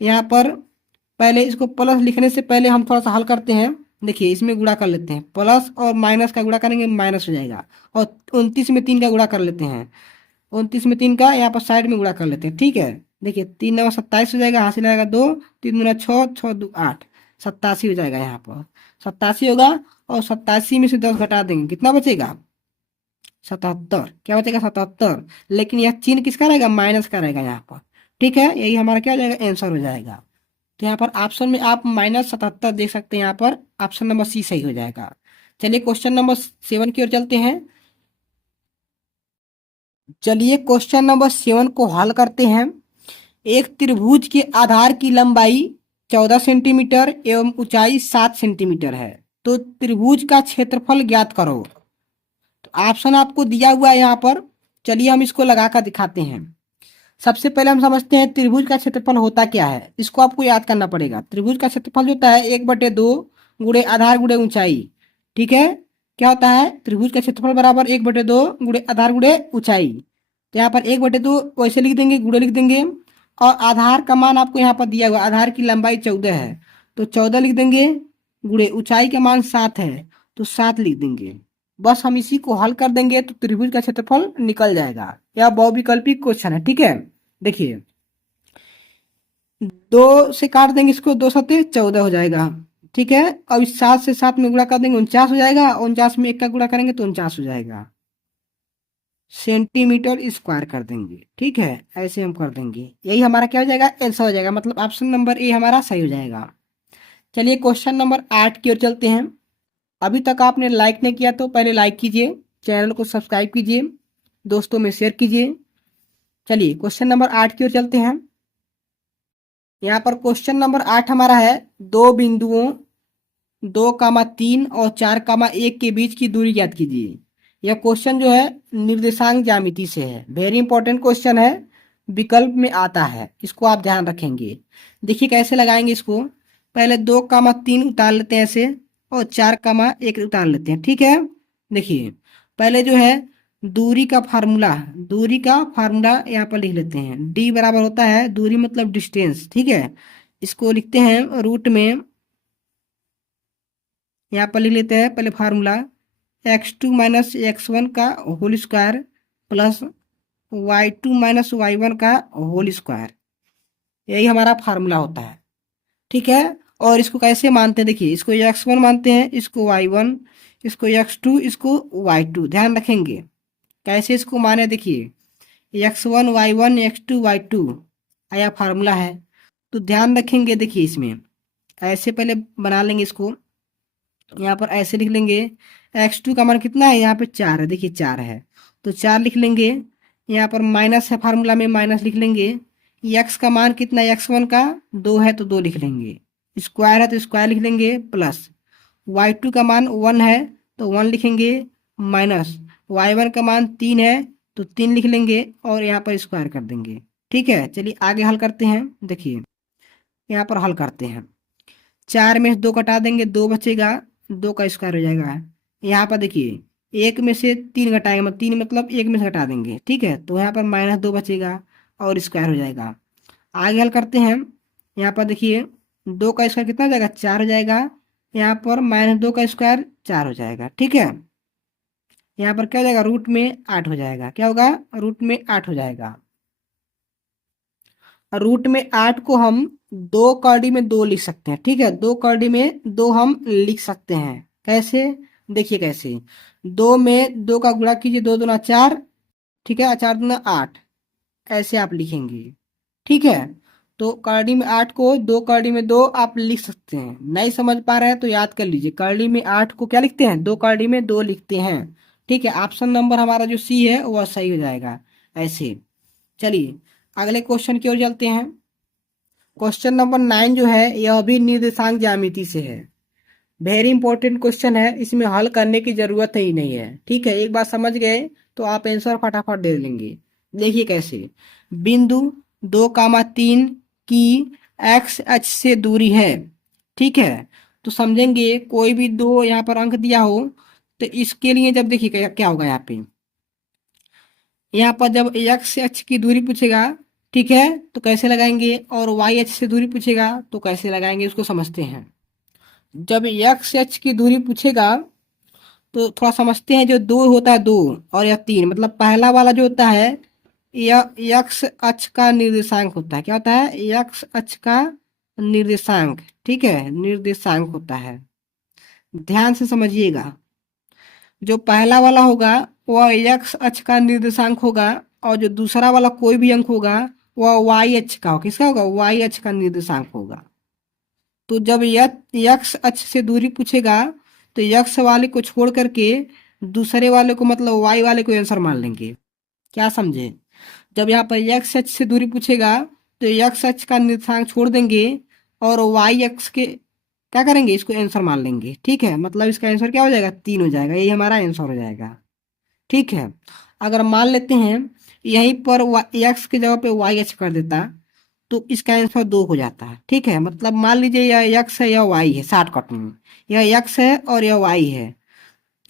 यहाँ पर पहले इसको प्लस लिखने से पहले हम थोड़ा सा हल करते हैं। देखिए इसमें गुणा कर लेते हैं, प्लस और माइनस का गुणा करेंगे माइनस हो जाएगा, और 29 में 3 का गुणा कर लेते हैं, 29 में 3 का यहाँ पर साइड में गुणा कर लेते हैं। ठीक है, देखिए 3 9 27 हो जाएगा, हासिल आएगा 2, 3 दूना 6, 6 2 8, 87 हो जाएगा। यहाँ पर 87 होगा, और 87 में से 10 घटा देंगे, कितना बचेगा, 77। क्या बचेगा, 77। लेकिन यह चिन्ह किसका रहेगा, माइनस का रहेगा यहाँ पर। ठीक है, यही हमारा क्या हो जाएगा, आंसर हो जाएगा। तो यहाँ पर ऑप्शन में आप -77 देख सकते हैं, यहाँ पर ऑप्शन नंबर सी सही हो जाएगा। चलिए क्वेश्चन नंबर 7 की ओर चलते हैं। चलिए क्वेश्चन नंबर 7 को हल करते हैं। एक त्रिभुज के आधार की लंबाई 14 सेंटीमीटर एवं ऊंचाई 7 सेंटीमीटर है, तो त्रिभुज का क्षेत्रफल ज्ञात करो। तो ऑप्शन आपको दिया हुआ है यहाँ पर, चलिए हम इसको लगा कर दिखाते हैं। सबसे पहले हम समझते हैं त्रिभुज का क्षेत्रफल होता क्या है, इसको आपको याद करना पड़ेगा। त्रिभुज का क्षेत्रफल जो होता है 1/2 गुणे आधार गुणे ऊंचाई। ठीक है, क्या होता है, त्रिभुज का क्षेत्रफल बराबर 1/2 गुणे आधार गुणे ऊंचाई। तो यहाँ पर 1/2 वैसे लिख देंगे, गुणे लिख देंगे, और आधार का मान आपको यहाँ पर दिया हुआ, आधार की लंबाई 14 है, तो 14 लिख देंगे, गुणे ऊंचाई का मान 7 है तो 7 लिख देंगे। बस हम इसी को हल कर देंगे तो त्रिभुज का क्षेत्रफल निकल जाएगा। यह बहुविकल्पी क्वेश्चन है, ठीक है। देखिए 2 से काट देंगे इसको, 2 सत्ते 14 हो जाएगा, ठीक है। अब इस 7 से 7 में गुणा कर देंगे 49 हो जाएगा, 49 में 1 का गुणा करेंगे तो 49 हो जाएगा, सेंटीमीटर स्क्वायर कर देंगे, ठीक है। ऐसे हम कर देंगे, यही हमारा क्या हो जाएगा, आंसर हो जाएगा, मतलब ऑप्शन नंबर ए हमारा सही हो जाएगा। चलिए क्वेश्चन नंबर 8 की ओर चलते हैं। अभी तक आपने लाइक नहीं किया तो पहले लाइक कीजिए, चैनल को सब्सक्राइब कीजिए, दोस्तों में शेयर कीजिए। चलिए क्वेश्चन नंबर 8 की ओर चलते हैं। यहाँ पर क्वेश्चन नंबर 8 हमारा है, दो बिंदुओं 2,3 और 4,1 के बीच की दूरी ज्ञात कीजिए। यह क्वेश्चन जो है निर्देशांक ज्यामिति से है, वेरी इंपॉर्टेंट क्वेश्चन है, विकल्प में आता है, इसको आप ध्यान रखेंगे। देखिए कैसे लगाएंगे इसको, पहले 2,3 उतार लेते हैं ऐसे, और 4,1 उतार लेते हैं, ठीक है। देखिए पहले जो है दूरी का फार्मूला यहाँ पर लिख लेते हैं। डी बराबर होता है, दूरी मतलब डिस्टेंस, ठीक है। इसको लिखते हैं रूट में, यहाँ पर लिख लेते हैं पहले फार्मूला, x2 माइनस x1 का whole square plus y2 minus y1 का होल स्क्वायर, यही हमारा फार्मूला होता है, ठीक है। और इसको कैसे मानते हैं, देखिए इसको x1 मानते हैं, इसको y1, इसको x2, इसको y2, ध्यान रखेंगे कैसे इसको माने। देखिए x1 y1 x2 y2 आया फार्मूला है, तो ध्यान रखेंगे। देखिए इसमें ऐसे पहले बना लेंगे इसको, यहाँ पर ऐसे लिख लेंगे, x2 का मान कितना है, यहाँ पे 4 है, देखिए 4 है तो 4 लिख लेंगे। यहाँ पर माइनस है, फार्मूला में माइनस लिख लेंगे। x का मान कितना है, x1 का 2 है तो 2 लिख लेंगे, स्क्वायर है तो स्क्वायर लिख लेंगे, प्लस y2 का मान 1 है तो 1 लिखेंगे, माइनस y1 का मान 3 है तो 3 लिख लेंगे, और यहाँ पर स्क्वायर कर देंगे, ठीक है। चलिए आगे हल करते हैं। देखिए यहाँ पर हल करते हैं, 4 में से 2 कटा देंगे, 2 बचेगा, 2 का स्क्वायर हो जाएगा। यहाँ पर देखिए 1 में से 3 घटाएंगे, मतलब 3 मतलब 1 में से घटा देंगे, ठीक है। तो यहाँ पर -2 बचेगा और स्क्वायर हो जाएगा। आगे हल करते हैं, यहाँ पर देखिए 2 का स्क्वायर कितना हो जाएगा, 4 हो जाएगा, यहाँ पर -2 का स्क्वायर 4 हो जाएगा, ठीक है। यहाँ पर क्या हो जाएगा, रूट में 8 हो जाएगा, क्या होगा, रूट में 8 हो जाएगा। रूट में 8 को हम 2 कौड़ी में 2 लिख सकते हैं, ठीक है, 2 कौड़ी में 2 हम लिख सकते हैं। कैसे, देखिए कैसे, 2 में 2 का गुणा कीजिए, 2 दूना 4, ठीक है, 4 दूना 8, ऐसे आप लिखेंगे, ठीक है। तो कौड़ी में 8 को 2 कौड़ी में 2 आप लिख सकते हैं। नहीं समझ पा रहे हैं तो याद कर लीजिए, कौड़ी में 8 को क्या लिखते हैं, 2 कौड़ी में 2 लिखते हैं, ठीक है। ऑप्शन नंबर हमारा जो सी है वह सही हो जाएगा ऐसे। चलिए अगले क्वेश्चन की ओर चलते हैं। क्वेश्चन नंबर 9 जो है यह भी निर्देशांक ज्यामिति से है, वेरी इंपॉर्टेंट क्वेश्चन है, इसमें हल करने की जरूरत ही नहीं है, ठीक है। एक बार समझ गए तो आप आंसर फटाफट दे लेंगे। देखिए कैसे, बिंदु 2,3 की एक्स अक्ष से दूरी है, ठीक है। तो समझेंगे कोई भी दो यहाँ पर अंक दिया हो तो इसके लिए जब देखिए क्या होगा, यहाँ पर जब एक्स अक्ष की दूरी पूछेगा, ठीक है, तो कैसे लगाएंगे, और वाई अक्ष से दूरी पूछेगा तो कैसे लगाएंगे, उसको समझते हैं। जब एक्स अक्ष की दूरी पूछेगा तो थोड़ा समझते हैं, जो 2 होता है 2 और यह 3, मतलब पहला वाला जो होता है यह एक्स अक्ष का निर्देशांक होता है, क्या होता है, एक्स अक्ष का निर्देशांक, ठीक है, निर्देशांक होता है। ध्यान से समझिएगा, जो पहला वाला होगा वह एक्स अक्ष का निर्देशांक होगा, और जो दूसरा वाला कोई भी अंक होगा वह वाई अक्ष का होगा, किसका होगा, वाई अक्ष का निर्देशांक होगा। तो जब यक्स अक्ष से दूरी पूछेगा तो यक्स वाले को छोड़ करके दूसरे वाले को, मतलब वाई वाले को आंसर मान लेंगे, क्या समझे। जब यहाँ पर यक्स अक्ष से दूरी पूछेगा तो यक्स अक्ष का निर्देशांक छोड़ देंगे और वाई अक्ष के क्या करेंगे, इसको आंसर मान लेंगे, ठीक है। मतलब इसका आंसर क्या हो जाएगा, 3 हो जाएगा, यही हमारा आंसर हो जाएगा, ठीक है। अगर मान लेते हैं यहीं पर एक्स की जगह पे वाई अक्ष कर देता तो इसका आंसर 2 हो जाता है, ठीक है। मतलब मान लीजिए यह एक्स है, यह वाई है, शॉर्टकट में यह एक्स है और यह वाई है,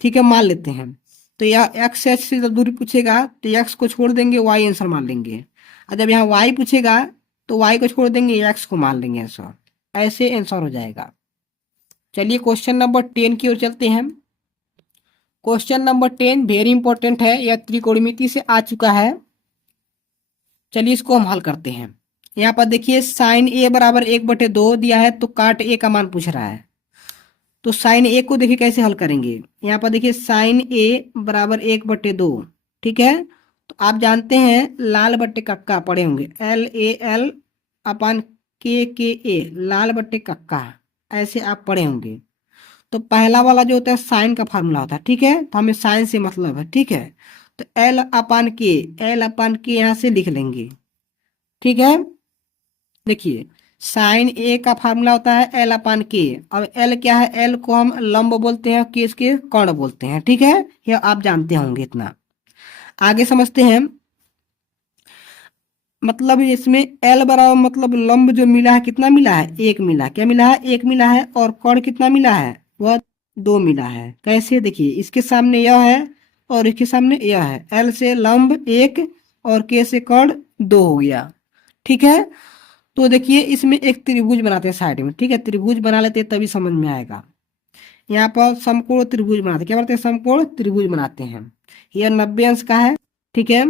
ठीक है, मान लेते हैं। तो यह एक्स से से जब दूरी पूछेगा तो एक्स को छोड़ देंगे, वाई आंसर मान लेंगे, और जब यहाँ वाई पूछेगा तो वाई को छोड़ देंगे, एक्स को मान लेंगे आंसर, ऐसे आंसर हो जाएगा। चलिए क्वेश्चन नंबर 10 की ओर चलते हैं। क्वेश्चन नंबर 10 वेरी इंपॉर्टेंट है, यह त्रिकोणमिति से आ चुका है। चलिए इसको हम हल करते हैं। यहाँ पर देखिए साइन ए बराबर 1/2 दिया है, तो काट ए का मान पूछ रहा है। तो साइन ए को देखिए कैसे हल करेंगे। यहाँ पर देखिए साइन ए बराबर 1/2, ठीक है। तो आप जानते हैं लाल बट्टे कक्का पढ़े होंगे, LAL अपन के लाल बट्टे कक्का, ऐसे आप पढ़े होंगे। तो पहला वाला जो होता है साइन का फार्मूला होता है, ठीक है। तो हमें साइन से मतलब है, ठीक है। तो एल अपन के यहाँ से लिख लेंगे, ठीक है। देखिए साइन ए का फार्मूला होता है L/K। अब एल क्या है, एल को हम लंब बोलते हैं, के इसके कर्ण बोलते हैं, ठीक है। यह आप जानते होंगे। इतना आगे समझते हैं। मतलब इसमें एल बराबर मतलब लंब जो मिला है कितना मिला है, एक मिला। क्या मिला है, एक मिला है। और कर्ण कितना मिला है, वह 2 मिला है। कैसे, देखिए इसके सामने यह है और इसके सामने यह है। एल से लंब 1 और के से कर्ण 2 हो गया, ठीक है। तो देखिए इसमें एक त्रिभुज बनाते हैं साइड में, ठीक है। त्रिभुज बना लेते हैं तभी समझ में आएगा। यहाँ पर समकोण त्रिभुज बनाते हैं। क्या बनाते हैं, समकोण त्रिभुज बनाते हैं। यह 90 अंश का है, ठीक है।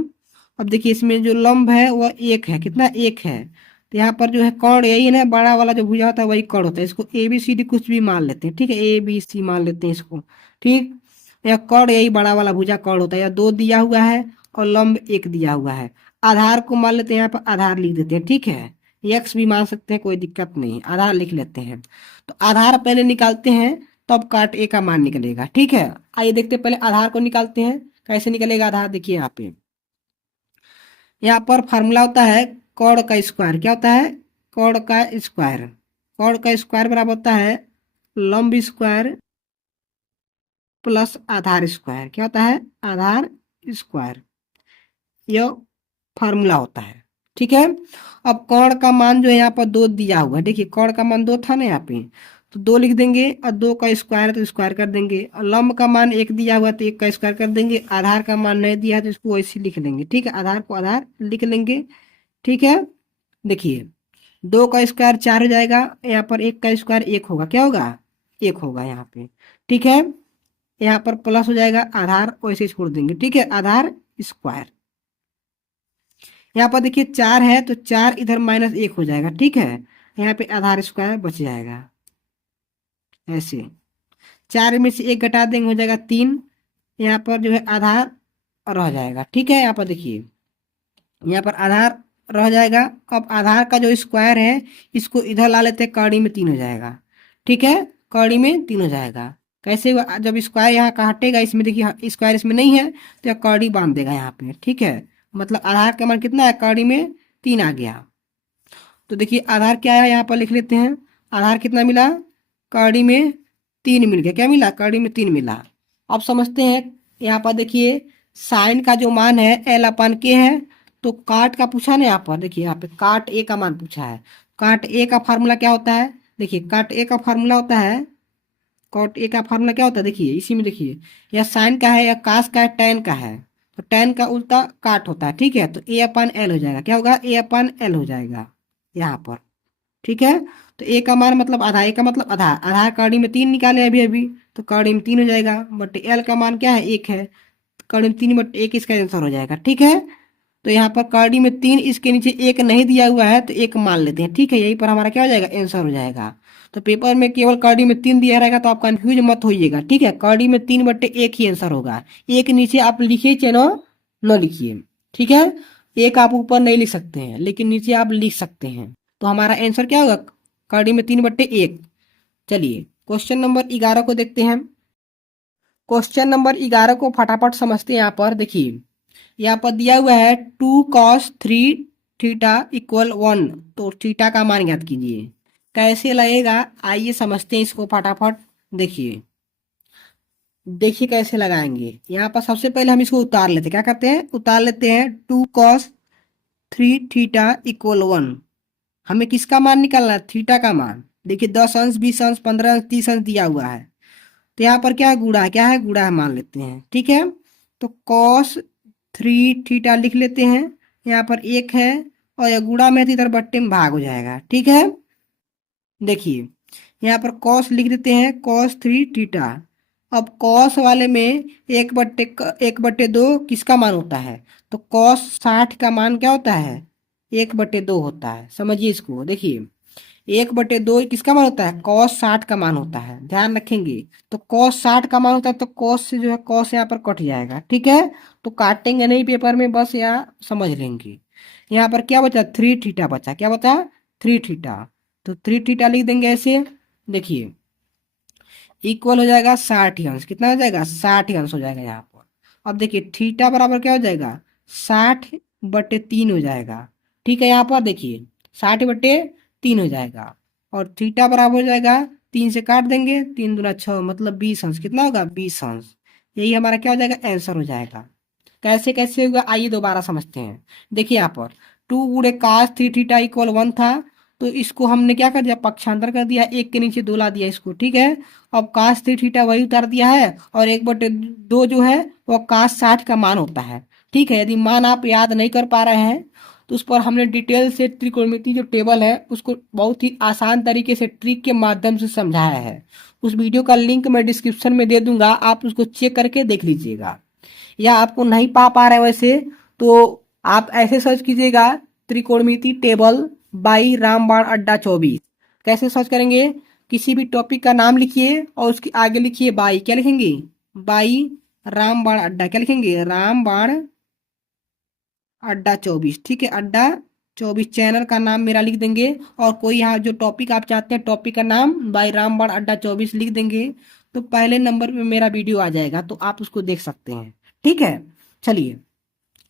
अब देखिए इसमें जो लंब है वह 1 है, कितना, 1 है। तो यहाँ पर जो है कर्ण यही है ना, बड़ा वाला जो भुजा होता है वही कर्ण होता है। इसको ABCD कुछ भी मान लेते हैं, ठीक है, ABC मान लेते हैं इसको, ठीक। यह कर्ण यही बड़ा वाला भुजा कर्ण होता है। यह 2 दिया हुआ है और लंब 1 दिया हुआ है। आधार को मान लेते हैं, यहाँ पर आधार लिख देते हैं, ठीक है। एक्स भी मान सकते हैं, कोई दिक्कत नहीं, आधार लिख लेते हैं। तो आधार पहले निकालते हैं, तब काट ए का मान निकलेगा, ठीक है। आइए देखते हैं, पहले आधार को निकालते हैं। कैसे निकलेगा आधार, देखिए यहाँ पे। यहाँ पर फार्मूला होता है कर्ण का स्क्वायर। क्या होता है, कर्ण का स्क्वायर। कर्ण का स्क्वायर बराबर होता है लंब स्क्वायर प्लस आधार स्क्वायर। क्या होता है, आधार स्क्वायर। यह फार्मूला होता है, ठीक है। अब कर्ण का मान जो है यहाँ पर 2 दिया हुआ है। देखिए कर्ण का मान 2 था ना यहाँ पे, तो 2 लिख देंगे। और 2 का स्क्वायर है तो स्क्वायर कर देंगे। और लंब का मान 1 दिया हुआ है तो 1 का स्क्वायर कर देंगे। आधार का मान नहीं दिया है तो इसको वैसे लिख लेंगे, ठीक है। आधार को आधार लिख लेंगे, ठीक है। देखिए 2 का स्क्वायर 4 हो जाएगा। यहाँ पर 1 का स्क्वायर 1 होगा। क्या होगा, 1 होगा यहाँ पे, ठीक है। यहाँ पर प्लस हो जाएगा, आधार वैसे छोड़ देंगे, ठीक है, आधार स्क्वायर। यहाँ पर देखिए 4 है तो 4 इधर -1 हो जाएगा, ठीक है। यहाँ पे आधार स्क्वायर बच जाएगा ऐसे। 4 में से 1 घटा देंगे, हो जाएगा 3। यहाँ पर जो है आधार रह जाएगा, ठीक है। यहाँ पर देखिए यहाँ पर आधार रह जाएगा। अब आधार का जो स्क्वायर है इसको इधर ला लेते हैं, कौड़ी में 3 हो जाएगा, ठीक है। कौड़ी में 3 हो जाएगा। कैसे जब स्क्वायर यहाँ का हटेगा, इसमें देखिए स्क्वायर इसमें नहीं है तो यह कौड़ी बांध देगा यहाँ पे, ठीक है। मतलब आधार का मान कितना है, कौड़ी में 3 आ गया। तो देखिए आधार क्या है, यहाँ पर लिख लेते हैं। आधार कितना मिला, कौड़ी में 3 मिल गया। क्या मिला, कौड़ी में 3 मिला। अब समझते हैं। यहाँ पर देखिए साइन का जो मान है L/K है। तो काट का पूछा ना, यहाँ पर देखिए यहाँ पे काट ए का मान पूछा है। काट ए का फार्मूला क्या होता है, देखिए काट ए का फार्मूला होता है, कॉट ए का फार्मूला क्या होता है, देखिए इसी में देखिए। यह साइन का है, या कास का है, टैन का है। तो टैन का उल्टा काट होता है, ठीक है। तो A/L हो जाएगा। क्या होगा, A/L हो जाएगा यहाँ पर, ठीक है। तो ए का मान मतलब आधा, ए का मतलब आधा। आधार कौड़ी में 3 निकाले अभी अभी, तो कौड़ी में 3 हो जाएगा। बट एल का मान क्या है, 1 है। कौड़ी में 3/1 इसका आंसर हो जाएगा, ठीक है। तो यहाँ पर कौड़ी में 3, इसके नीचे 1 नहीं दिया हुआ है तो 1 मान लेते हैं, ठीक है। यही पर हमारा क्या हो जाएगा, आंसर हो जाएगा। तो पेपर में केवल कौड़ी में 3 दिया रहेगा तो आप कंफ्यूज मत होइएगा, ठीक है। कौड़ी में 3/1 ही आंसर होगा। एक नीचे आप लिखिए चाहे न लिखिए, ठीक है। एक आप ऊपर नहीं लिख सकते हैं लेकिन नीचे आप लिख सकते हैं। तो हमारा आंसर क्या होगा, कौड़ी में 3/1। चलिए क्वेश्चन नंबर 11 को देखते हैं। क्वेश्चन नंबर 11 को फटाफट समझते हैं। यहाँ पर देखिए, यहाँ पर दिया हुआ है 2cos3θ = 1। तो थीटा का मान ज्ञात कीजिए। कैसे लगेगा, आइए समझते हैं इसको फटाफट। देखिए देखिए कैसे लगाएंगे। यहाँ पर सबसे पहले हम इसको उतार लेते हैं। क्या करते हैं, उतार लेते हैं। 2cos3θ = 1। हमें किसका मान निकालना है, थीटा का मान। देखिए 10 अंश, 20 अंश, 15 अंश, 30 अंश दिया हुआ है। तो यहाँ पर क्या है, गुणा है। क्या है, गुणा है, मान लेते हैं, ठीक है। तो cos3θ लिख लेते हैं। यहाँ पर 1 है और यह गुणा में है तो इधर बट्टे में भाग हो जाएगा, ठीक है। देखिए यहाँ पर कॉस लिख देते हैं, cos 3 थीटा। अब कॉस वाले में 1/2 किसका मान होता है? तो cos 60 का मान क्या होता है? 1/2 होता है। समझिए इसको, देखिए 1/2 किसका मान होता है? cos 60 का मान होता है, ध्यान रखेंगे। तो cos 60 का मान होता है, तो cos से जो है cos यहाँ पर कट जाएगा, ठीक है। तो काटेंगे नहीं पेपर में, बस यहाँ समझ लेंगे। यहाँ पर क्या बचा? 3 थीटा बचा। क्या बचा? 3 थीटा। तो 3 थीटा लिख देंगे ऐसे। देखिए इक्वल हो जाएगा 60 अंश। कितना हो जाएगा? 60 अंश हो जाएगा यहाँ पर। अब देखिए थीटा बराबर क्या हो जाएगा? 60/3 हो जाएगा, ठीक है। यहाँ पर देखिए 60/3 हो जाएगा। और थीटा बराबर हो जाएगा, 3 से काट देंगे, 3 दूना 6, मतलब 20 अंश। कितना होगा? 20 अंश। यही हमारा क्या हो जाएगा? आंसर हो जाएगा। कैसे कैसे होगा, आइए दोबारा समझते हैं। देखिए यहाँ पर 2 × cos 3 थीटा इक्वल 1 था, तो इसको हमने क्या कर दिया? पक्षांतर कर दिया, एक के नीचे दो ला दिया इसको, ठीक है। अब cos 3 थीटा वही उतार दिया है, और 1/2 जो है वो cos 60 का मान होता है, ठीक है। यदि मान आप याद नहीं कर पा रहे हैं तो उस पर हमने डिटेल से त्रिकोणमिति जो टेबल है उसको बहुत ही आसान तरीके से ट्रिक के माध्यम से समझाया है। उस वीडियो का लिंक मैं डिस्क्रिप्शन में दे दूंगा, आप उसको चेक करके देख लीजिएगा। या आपको नहीं पा रहे वैसे, तो आप ऐसे सर्च कीजिएगा, त्रिकोणमिति टेबल बाई रामबाण अड्डा 24। कैसे सर्च करेंगे? किसी भी टॉपिक का नाम लिखिए और उसके आगे लिखिए बाई। क्या लिखेंगे? बाई रामबाण अड्डा। क्या लिखेंगे? रामबाण अड्डा 24, ठीक है। अड्डा 24 चैनल का नाम मेरा लिख देंगे, और कोई यहाँ जो टॉपिक आप चाहते हैं टॉपिक का नाम बाई रामबाण अड्डा 24 लिख देंगे, तो पहले नंबर पे मेरा वीडियो आ जाएगा, तो आप उसको देख सकते हैं, ठीक है। चलिए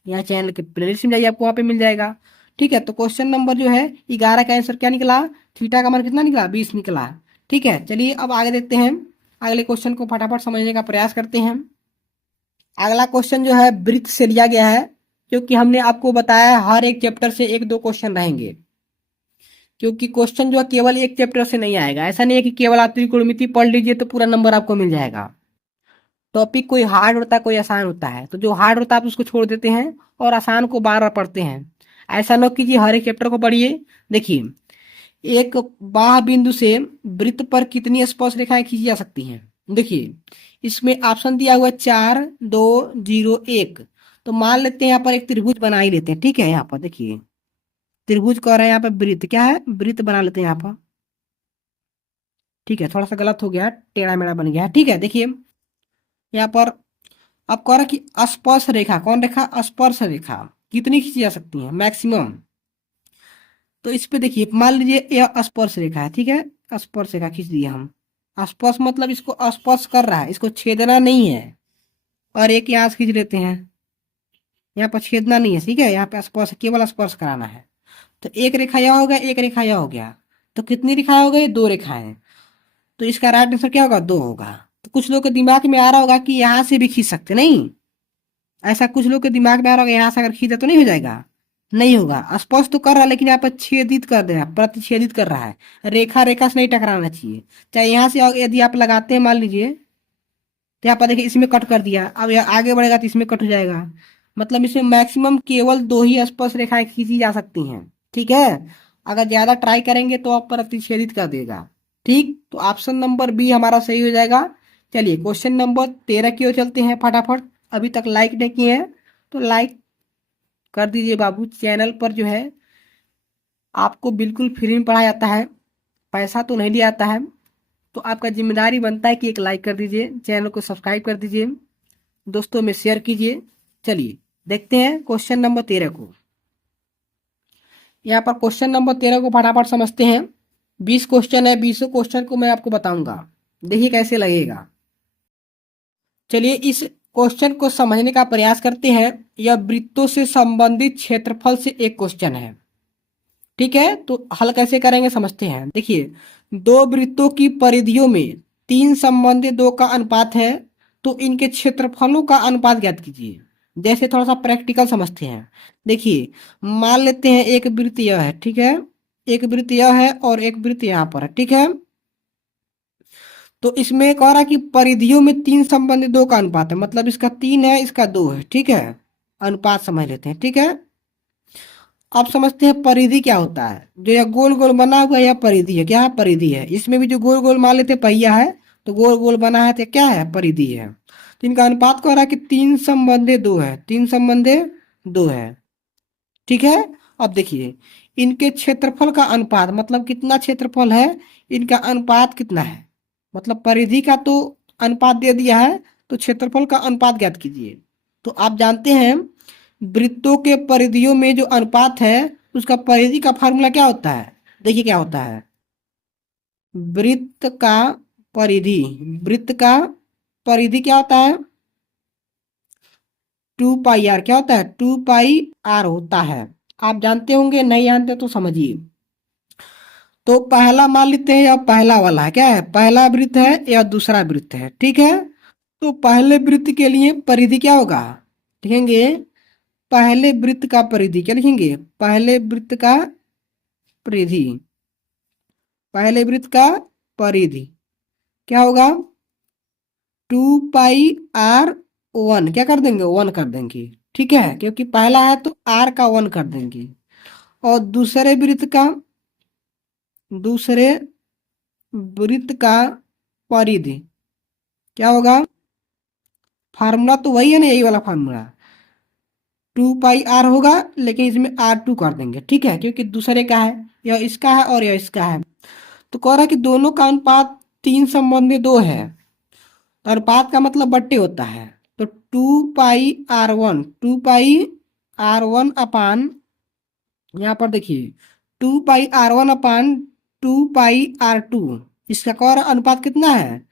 यहाँ चैनल के प्लेलिस्ट में जाइए, आपको वहाँ पे मिल जाएगा, ठीक है। तो क्वेश्चन नंबर जो है 11 का आंसर क्या निकला? थीटा का मान कितना निकला? 20 निकला, ठीक है। चलिए अब आगे देखते हैं, अगले क्वेश्चन को फटाफट समझने का प्रयास करते हैं। अगला क्वेश्चन जो है वृत्त से लिया गया है, क्योंकि हमने आपको बताया हर एक चैप्टर से 1-2 क्वेश्चन रहेंगे, क्योंकि क्वेश्चन जो है केवल एक चैप्टर से नहीं आएगा। ऐसा नहीं है कि केवल आप त्रिकोणमिति पढ़ लीजिए तो पूरा नंबर आपको मिल जाएगा। टॉपिक कोई हार्ड होता है, कोई आसान होता है, तो जो हार्ड होता है आप उसको छोड़ देते हैं और आसान को बार बार पढ़ते हैं। ऐसा न कीजिए, हर एक चैप्टर को पढ़िए। देखिए एक बाह बिंदु से वृत्त पर कितनी स्पर्श रेखाएं खींची जा सकती हैं? देखिए इसमें ऑप्शन दिया हुआ है 4, 2, 0, 1। तो मान लेते हैं यहाँ पर एक त्रिभुज बना ही लेते हैं, ठीक है। यहाँ पर देखिए त्रिभुज कह रहे हैं, यहाँ पर वृत्त क्या है? वृत्त बना लेते हैं यहाँ पर, ठीक है। थोड़ा सा गलत हो गया, टेढ़ा मेढ़ा बन गया है, ठीक है। देखिए यहाँ पर अब कह रहा है कि स्पर्श रेखा, कौन रेखा? स्पर्श रेखा कितनी खींची जा सकती है? मैक्सिमम। तो इस पे देखिए मान लीजिए यह स्पर्श रेखा है, ठीक है। स्पर्श रेखा खींच दिया हम। स्पर्श मतलब इसको स्पर्श कर रहा है, इसको छेदना नहीं है। और एक यहाँ से खींच लेते हैं, यहाँ पर छेदना नहीं है, ठीक है। यहाँ पे स्पर्श, केवल स्पर्श कराना है। तो एक रेखा यह हो गया, एक रेखा यह हो गया, तो कितनी रेखाएं हो गई? 2 रेखाएं। तो इसका राइट आंसर क्या होगा? 2 होगा। तो कुछ लोग के दिमाग में आ रहा होगा कि यहाँ से भी खींच सकते, नहीं, ऐसा कुछ लोग के दिमाग में आ रहा होगा यहाँ से अगर खींचा तो नहीं हो जाएगा? नहीं होगा। स्पर्श तो कर रहा है, लेकिन यहाँ पर छेदित कर दे रहा है, प्रतिच्छेदित कर रहा है। रेखा रेखा से नहीं टकराना चाहिए। चाहे यहाँ से यदि आप लगाते हैं मान लीजिए, तो यहाँ पर देखिए इसमें कट कर दिया, अब यह आगे बढ़ेगा तो इसमें कट हो जाएगा। मतलब इसमें मैक्सिमम केवल 2 ही स्पर्श रेखाएं खींची जा सकती हैं, ठीक है। अगर ज्यादा ट्राई करेंगे तो आप प्रतिच्छेदित कर देगा, ठीक। तो ऑप्शन नंबर बी हमारा सही हो जाएगा। चलिए क्वेश्चन नंबर 13 की ओर चलते हैं फटाफट। अभी तक लाइक नहीं किए हैं तो लाइक कर दीजिए बाबू। चैनल पर जो है आपको बिल्कुल फ्री में पढ़ाया जाता है, पैसा तो नहीं लिया जाता है। तो आपका जिम्मेदारी बनता है कि एक लाइक कर दीजिए, चैनल को सब्सक्राइब कर दीजिए, दोस्तों में शेयर कीजिए। चलिए देखते हैं क्वेश्चन नंबर 13 को। यहाँ पर क्वेश्चन नंबर 13 को फटाफट समझते हैं। 20 क्वेश्चन है, 20 क्वेश्चन को मैं आपको बताऊंगा, देखिए कैसे लगेगा। चलिए इस क्वेश्चन को समझने का प्रयास करते हैं। यह वृत्तों से संबंधित क्षेत्रफल से एक क्वेश्चन है, ठीक है। तो हल कैसे करेंगे समझते हैं। देखिए 2 वृत्तों की परिधियों में 3 संबंधित 2 का अनुपात है, तो इनके क्षेत्रफलों का अनुपात ज्ञात कीजिए। जैसे थोड़ा सा प्रैक्टिकल समझते हैं। देखिए मान लेते हैं एक वृत्त यह है, ठीक है। एक वृत्त यह है और एक वृत्त यहाँ पर है, ठीक है। तो इसमें कह रहा है कि परिधियों में 3 संबंधित 2 का अनुपात है, मतलब इसका 3 है, इसका 2 है, ठीक है। अनुपात समझ लेते हैं, ठीक है। आप समझते हैं परिधि क्या होता है? जो यह गोल गोल बना हुआ है यह परिधि है। क्या है? परिधि है। इसमें भी जो गोल गोल मान लेते पहिया है, तो गोल गोल बना है तो क्या है? परिधि है। तो इनका अनुपात कह रहा है कि 3/2 है। 3/2 है। ठीक है। अब देखिए इनके क्षेत्रफल का अनुपात, मतलब कितना क्षेत्रफल है, इनका अनुपात कितना है। मतलब परिधि का तो अनुपात दे दिया है, तो क्षेत्रफल का अनुपात ज्ञात कीजिए। तो आप जानते हैं वृत्तों के परिधियों में जो अनुपात है उसका परिधि का फार्मूला क्या होता है। देखिए क्या होता है। वृत्त का परिधि, वृत्त का परिधि क्या होता है? 2 पाई आर। क्या होता है? 2 पाई आर होता है। आप जानते होंगे, नहीं जानते तो समझिए। तो पहला मान लेते हैं, यह पहला वाला है। क्या है? पहला वृत्त है या दूसरा वृत्त है। ठीक है। तो पहले वृत्त के लिए परिधि क्या होगा? लिखेंगे पहले वृत्त का परिधि। क्या लिखेंगे? पहले वृत्त का परिधि। पहले वृत्त का परिधि क्या होगा? 2 पाई आर 1। क्या कर देंगे? 1 कर देंगे। ठीक है, क्योंकि पहला है तो आर का 1 कर देंगे। और दूसरे वृत्त का परिधि क्या होगा? फार्मूला तो वही है ना, यही वाला फार्मूला। 2 पाई आर होगा, लेकिन इसमें R2 कर देंगे। ठीक है, क्योंकि दूसरे का है, यह इसका है और यह इसका है। तो कह रहा है कि दोनों का अनुपात 3/2 है। तो अनुपात का मतलब बट्टे होता है। तो 2 पाई R1 अपान, यहाँ पर देखिए 2 पाई R1 अपान 2 पाई R2। इसका कह रहा अनुपात कितना है?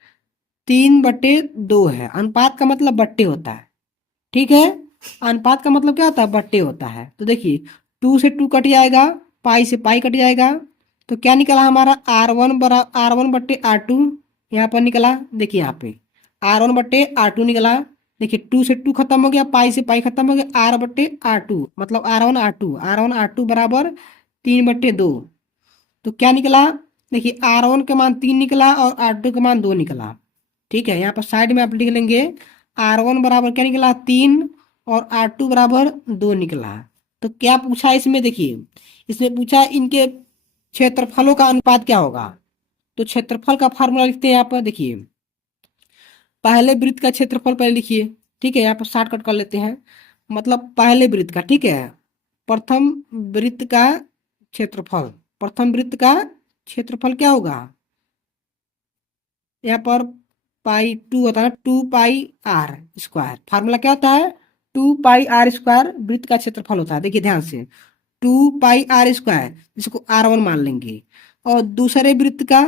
3/2 है। अनुपात का मतलब बट्टे होता है। ठीक है। अनुपात का मतलब क्या होता है? बट्टे होता है। तो देखिए 2 से 2 कट जाएगा, पाई से पाई कट जाएगा। तो क्या निकला हमारा? R1 बट्टे R2। यहाँ पर निकला, देखिए यहाँ पे R1/R2 निकला। देखिए 2 से 2 खत्म हो गया, पाई से पाई खत्म हो गया, R/R2 मतलब R1R2 बराबर 3/2। तो क्या निकला? देखिए R1 का मान 3 निकला और R2 का मान 2 निकला। ठीक है, यहाँ पर साइड में आप लिख लेंगे R1 बराबर क्या निकला? 3 और R2 बराबर 2 निकला। तो क्या पूछा इसमें? देखिए इसमें पूछा इनके क्षेत्रफलों का अनुपात क्या होगा। तो क्षेत्रफल का फार्मूला लिखते हैं यहाँ पर। देखिए पहले वृत्त का क्षेत्रफल पहले लिखिए। ठीक है, यहाँ पर शॉर्टकट कर लेते हैं। मतलब पहले वृत्त का, ठीक है, प्रथम वृत्त का क्षेत्रफल। प्रथम वृत्त का क्षेत्रफल क्या होगा? यहाँ पर पाई 2 होता है, 2 पाई R²। फार्मूला क्या होता है? 2 पाई R²। वृत्त का क्षेत्रफल होता है। देखिए ध्यान से, 2 पाई R², इसको R1 मान लेंगे। और दूसरे वृत्त का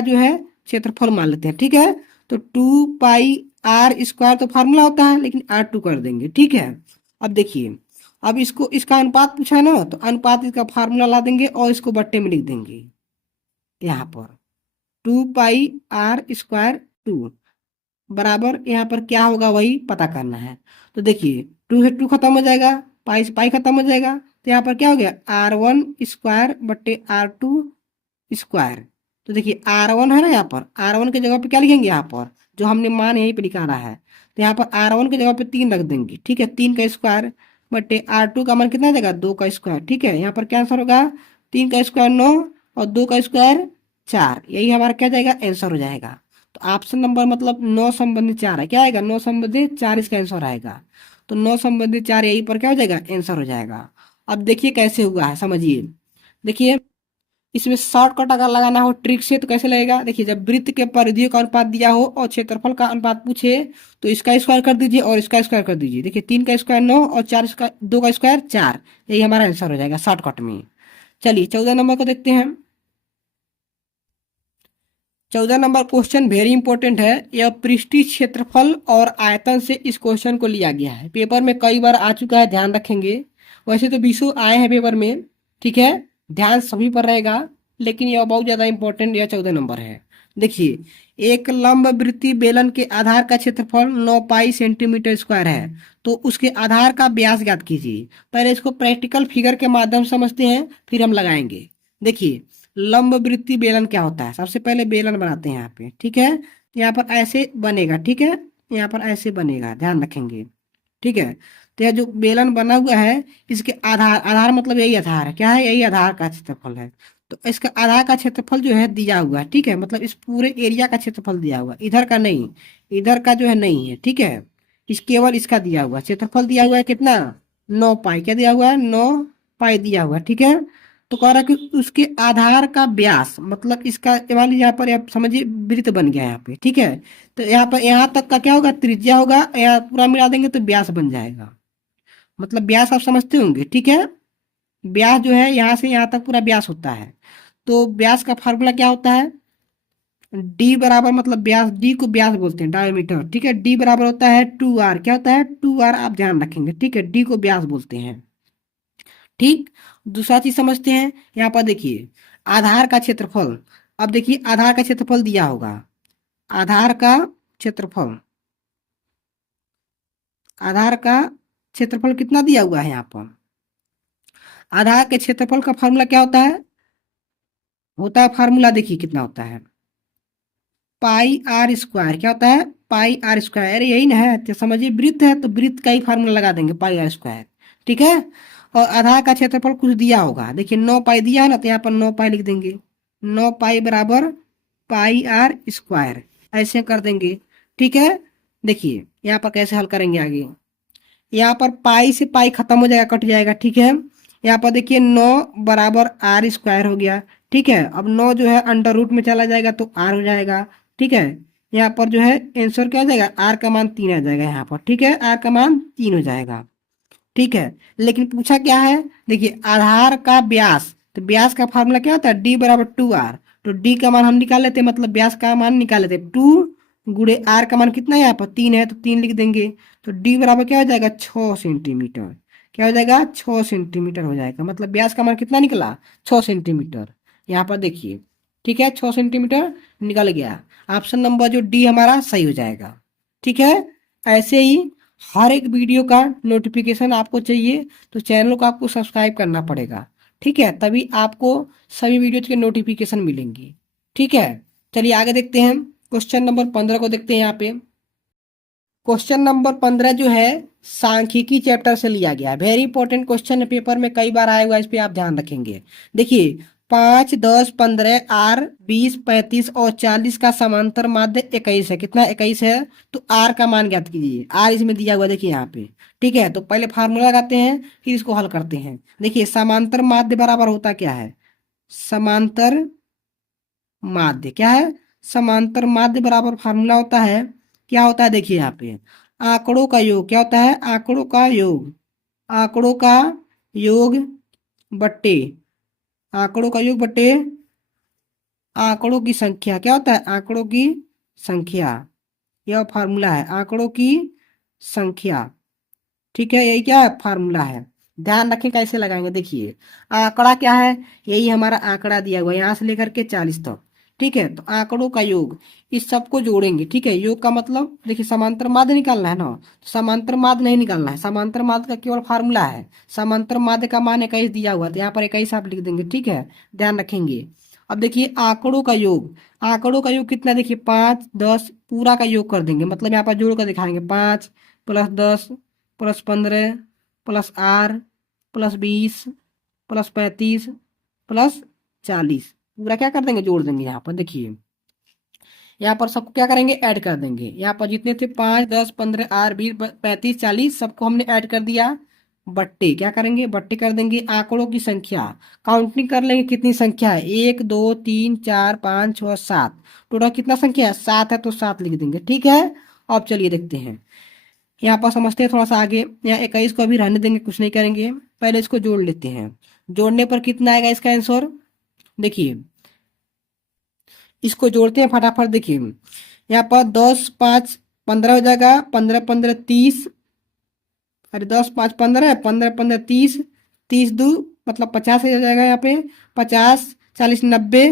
जो है क्षेत्रफल मान लेते हैं। ठीक है। तो 2 पाई R² तो फार्मूला होता है, लेकिन R2 कर देंगे। ठीक है। अब देखिए, अब इसको इसका अनुपात पूछा है ना, तो अनुपात इसका फार्मूला ला देंगे और इसको बट्टे में लिख देंगे। यहाँ पर 2 पाई R², 2 बराबर, यहाँ पर क्या होगा वही पता करना है। तो देखिए 2 से 2 खत्म हो जाएगा, पाई से पाई खत्म हो जाएगा। तो यहाँ पर क्या हो गया? R1² बट्टे R2²। तो देखिए R1 है ना, यहाँ पर R1 की जगह पे क्या लिखेंगे? यहाँ पर जो हमने मान यहीं पे निकाला है, तो यहाँ पर R1 की जगह पे 3 रख देंगे। ठीक है, 3 का स्क्वायर बट्टे R2 का मान कितना आ जाएगा? 2 का स्क्वायर। ठीक है, यहाँ पर क्या आंसर होगा? 3 का स्क्वायर 9 और 2 का स्क्वायर 4। यही हमारा क्या जाएगा? आंसर हो जाएगा। तो ऑप्शन नंबर मतलब 9/4 है। क्या आएगा? 9/4 इसका आंसर आएगा। तो 9/4 यही पर क्या हो जाएगा? आंसर हो जाएगा। अब देखिए कैसे हुआ है, समझिए। देखिए इसमें शॉर्टकट अगर लगाना हो ट्रिक से तो कैसे लगेगा? देखिए जब वृत्त के परिधियों का अनुपात दिया हो और क्षेत्रफल का अनुपात पूछे, तो इसका स्क्वायर कर दीजिए और इसका स्क्वायर कर दीजिए। देखिए 3 का स्क्वायर 9 और 2 का स्क्वायर 4। यही हमारा आंसर हो जाएगा शॉर्टकट में। चलिए 14 नंबर को देखते हैं। 14 नंबर क्वेश्चन वेरी इंपॉर्टेंट है। यह पृष्ठीय क्षेत्रफल और आयतन से इस क्वेश्चन को लिया गया है। पेपर में कई बार आ चुका है, ध्यान रखेंगे। वैसे तो 20 आए हैं पेपर में। ठीक है, ध्यान सभी पर रहेगा, लेकिन यह बहुत ज्यादा इंपॉर्टेंट, यह 14 नंबर है। देखिए एक लंब वृत्तीय बेलन के आधार का क्षेत्रफल 9 पाई सेंटीमीटर स्क्वायर है। तो उसके आधार का व्यास ज्ञात कीजिए। पहले इसको प्रैक्टिकल फिगर के माध्यम से समझते हैं, फिर हम लगाएंगे। देखिए लंब वृत्तीय बेलन क्या होता है? सबसे पहले बेलन बनाते हैं यहाँ पे। ठीक है, यहाँ पर ऐसे बनेगा। ठीक है, यहाँ पर ऐसे बनेगा, ध्यान रखेंगे। ठीक है। तो यह जो बेलन बना हुआ है इसके आधार, आधार मतलब यही आधार है, क्या है, यही आधार का क्षेत्रफल है। तो इसका आधार का क्षेत्रफल जो है दिया हुआ है, ठीक है, मतलब इस पूरे एरिया का क्षेत्रफल दिया हुआ है, इधर का नहीं, इधर का जो है नहीं है, ठीक है। इस केवल इसका दिया हुआ है, क्षेत्रफल दिया हुआ है कितना, 9 पाई, क्या दिया हुआ है, 9 पाई दिया हुआ है, ठीक है। तो कह रहा है कि उसके आधार का व्यास, मतलब इसका मान लीजिए यहाँ पर आप समझिए वृत्त बन गया यहाँ पे, ठीक है। तो यहाँ पर यहाँ तक का क्या होगा, त्रिज्या होगा, यहाँ पूरा मिला देंगे तो व्यास बन जाएगा। मतलब व्यास आप समझते होंगे, ठीक है। व्यास जो है यहाँ से यहाँ तक पूरा व्यास होता है। तो व्यास का फार्मूला क्या होता है, डी बराबर, मतलब व्यास, डी को व्यास बोलते हैं, डायमीटर, ठीक है। डी बराबर होता है 2r, क्या होता है 2r, आप ध्यान रखेंगे, ठीक है, डी को व्यास बोलते हैं। ठीक। दूसरा चीज समझते हैं, यहाँ पर देखिए आधार का क्षेत्रफल। अब देखिए आधार का क्षेत्रफल दिया होगा, आधार का क्षेत्रफल, आधार का क्षेत्रफल कितना दिया हुआ है यहाँ पर। आधार के क्षेत्रफल का फार्मूला क्या होता है फार्मूला देखिए कितना होता है, पाई आर स्क्वायर, क्या होता है, पाई आर स्क्वायर, यही ना है। तो समझिए वृत्त है तो वृत्त का ही फार्मूला लगा देंगे, पाई आर स्क्वायर, ठीक है। और आधार का क्षेत्रफल कुछ दिया होगा, देखिए 9 पाई दिया है ना, तो यहाँ पर 9 पाई लिख देंगे, 9 पाई बराबर पाई आर स्क्वायर, ऐसे कर देंगे, ठीक है। देखिए यहाँ पर कैसे हल करेंगे आगे, यहाँ पर पाई से पाई खत्म हो जाएगा, कट जाएगा, ठीक है। यहाँ पर देखिए 9 बराबर r स्क्वायर हो गया, ठीक है। अब 9 जो है अंडर रूट में चला जाएगा तो r हो जाएगा, ठीक है। यहाँ पर जो है आंसर क्या आ जाएगा, r का मान 3 आ जाएगा यहाँ पर, ठीक है, r का मान 3 हो जाएगा, ठीक है। लेकिन पूछा क्या है, देखिए आधार का व्यास, तो व्यास का फार्मूला क्या होता है, डी बराबर 2r। तो डी का मान हम निकाल लेते हैं, मतलब व्यास का मान निकाल लेते हैं, 2 × r का मान कितना है, यहाँ पर 3 है तो 3 लिख देंगे। तो डी बराबर क्या हो जाएगा, 6 सेंटीमीटर, क्या हो जाएगा, 6 सेंटीमीटर हो जाएगा। मतलब व्यास का मान कितना निकला, 6 सेंटीमीटर। यहाँ पर देखिए, ठीक है, 6 सेंटीमीटर निकल गया। ऑप्शन नंबर जो डी हमारा सही हो जाएगा, ठीक है। ऐसे ही हर एक वीडियो का नोटिफिकेशन आपको चाहिए तो चैनल को आपको सब्सक्राइब करना पड़ेगा, ठीक है, तभी आपको सभी वीडियोज के नोटिफिकेशन मिलेंगे, ठीक है। चलिए आगे देखते हैं, क्वेश्चन नंबर 15 को देखते हैं यहाँ पे। क्वेश्चन नंबर 15 जो है सांख्यिकी चैप्टर से लिया गया है, वेरी इंपॉर्टेंट क्वेश्चन है, पेपर में कई बार आया हुआ है, इस पे आप ध्यान रखेंगे। देखिए 5, 10, 15, आर 20, 35 और 40 का समांतर माध्य 21 है, कितना 21 है। तो आर का मान ज्ञात कीजिए, आर इसमें दिया हुआ देखिए यहाँ पे, ठीक है। तो पहले फार्मूला लगाते हैं फिर इसको हल करते हैं। देखिए समांतर माध्य बराबर होता क्या है, समांतर माध्य क्या है, समांतर माध्य बराबर फार्मूला होता है, क्या होता है देखिए यहाँ पे, आंकड़ों का योग, क्या होता है, आंकड़ों का योग, आंकड़ों का योग बट्टे, आंकड़ों का योग बट्टे आंकड़ों की संख्या, क्या होता है, आंकड़ों की संख्या, यह फार्मूला है, आंकड़ों की संख्या, ठीक है, यही क्या है फार्मूला है। ध्यान रखें कैसे लगाएंगे, देखिए आंकड़ा क्या है, यही हमारा आंकड़ा दिया हुआ है यहाँ से लेकर के 40 तक, ठीक है। तो आंकड़ों का योग, इस सबको जोड़ेंगे, ठीक है। योग का मतलब देखिए समांतर माध्य निकालना है ना, तो समांतर माध्य नहीं निकालना है, समांतर माध्य का केवल फार्मूला है, समांतर माध्य का मान 21 दिया हुआ है, तो यहाँ पर 21 आप लिख देंगे, ठीक है, ध्यान रखेंगे। अब देखिए आंकड़ों का योग, आंकड़ों का योग कितना, देखिए 5, 10 पूरा का योग कर देंगे, मतलब यहाँ पर जोड़ कर दिखाएंगे, 5 + 10 + 15 + r + 20 + 35 + 40 पूरा क्या कर देंगे, जोड़ देंगे। यहाँ पर देखिए यहाँ पर सबको क्या करेंगे, ऐड कर देंगे। यहाँ पर जितने थे 5, 10, 15, r 20, 35, 40 सबको हमने ऐड कर दिया, बट्टे क्या करेंगे, बट्टे कर देंगे आंकड़ों की संख्या, काउंटिंग कर लेंगे कितनी संख्या है, 1, 2, 3, 4, 5, 6, 7, टोटल कितना संख्या है, 7 है तो 7 लिख देंगे, ठीक है। अब चलिए देखते हैं, यहाँ पर समझते हैं थोड़ा सा आगे। यहाँ 21 को अभी रहने देंगे, कुछ नहीं करेंगे, पहले इसको जोड़ लेते हैं। जोड़ने पर कितना आएगा इसका आंसर, देखिए इसको जोड़ते हैं फटाफट। देखिए यहाँ पर 10, 5, 15 हो जाएगा, 15, 15, 30, अरे 10, 5, 15, 15, 15, 30, 30 दो मतलब 50 हो जाएगा यहाँ पे, 50, 40, 90,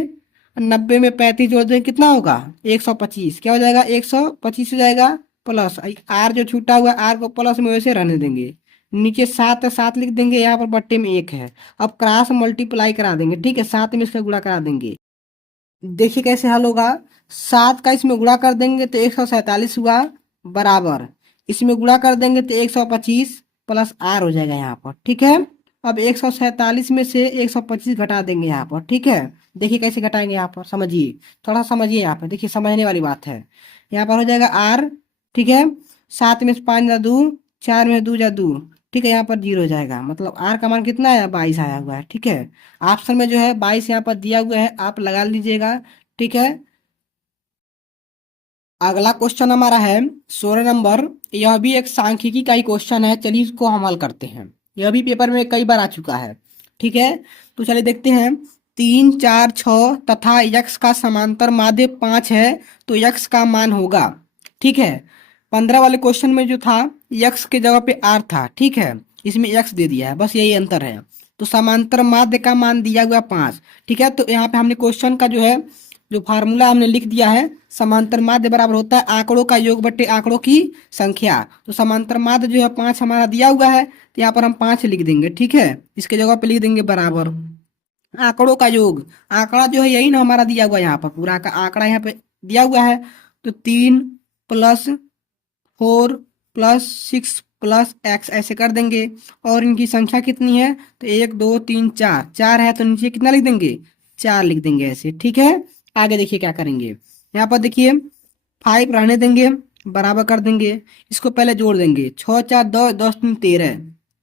90 में 35 जोड़ दें कितना होगा, 125, क्या हो जाएगा, 125 हो जाएगा। प्लस आर जो छूटा हुआ आर को प्लस में वैसे रहने देंगे, नीचे 7 है 7 लिख देंगे, यहाँ पर बट्टे में 1 है। अब क्रॉस मल्टीप्लाई करा देंगे, ठीक है, 7 में इसका गुणा करा देंगे। देखिए कैसे हल होगा, 7 का इसमें गुणा कर देंगे तो 147 हुआ, बराबर इसमें गुणा कर देंगे तो 125 प्लस आर हो जाएगा यहाँ पर, ठीक है। अब 147 में से 125 घटा देंगे यहाँ पर, ठीक है। देखिए कैसे घटाएंगे यहाँ पर, समझिए, थोड़ा समझिए यहाँ पर, देखिए समझने वाली बात है। यहाँ पर हो जाएगा आर, ठीक है। 7 में से 5 जा 2, 4 में 2 जा 2, ठीक है। यहाँ पर 0 हो जाएगा, मतलब आर का मान कितना है, 22 आया हुआ है, ठीक है। ऑप्शन में जो है 22 यहाँ पर दिया हुआ है, आप लगा लीजिएगा, ठीक है। अगला क्वेश्चन हमारा है 16 नंबर। यह भी एक सांख्यिकी का ही क्वेश्चन है, चलिए इसको हम हल करते हैं। यह भी पेपर में कई बार आ चुका है, ठीक है। तो चलिए देखते हैं। 3, 4, 6 तथा यक्स का समांतर माध्य 5 है, तो यक्स का मान होगा, ठीक है। 15 वाले क्वेश्चन में जो था यक्स के जगह पे आर था, ठीक है। इसमें यक्स दे दिया है, बस यही अंतर है। तो समांतर माध्य का मान दिया हुआ 5, ठीक है। तो यहाँ पे हमने क्वेश्चन का जो है जो फार्मूला हमने लिख दिया है, समांतर माध्य बराबर होता है आंकड़ों का योग बटे आंकड़ों की संख्या। तो समांतर माध्य जो है 5 हमारा दिया हुआ है, तो यहाँ पर हम 5 लिख देंगे, ठीक है। इसके जगह पे लिख देंगे बराबर आंकड़ों का योग। आंकड़ा जो है यही ना हमारा दिया हुआ है, यहाँ पर पूरा का आंकड़ा यहाँ पे दिया हुआ है। तो 3 प्लस 4 प्लस 6 प्लस एक्स ऐसे कर देंगे। और इनकी संख्या कितनी है, तो 1 2 3 4, 4 है तो नीचे कितना लिख देंगे, 4 लिख देंगे ऐसे, ठीक है। आगे देखिए क्या करेंगे, यहाँ पर देखिए 5 रहने देंगे, बराबर कर देंगे। इसको पहले जोड़ देंगे, 6 4 10, 10 3 13,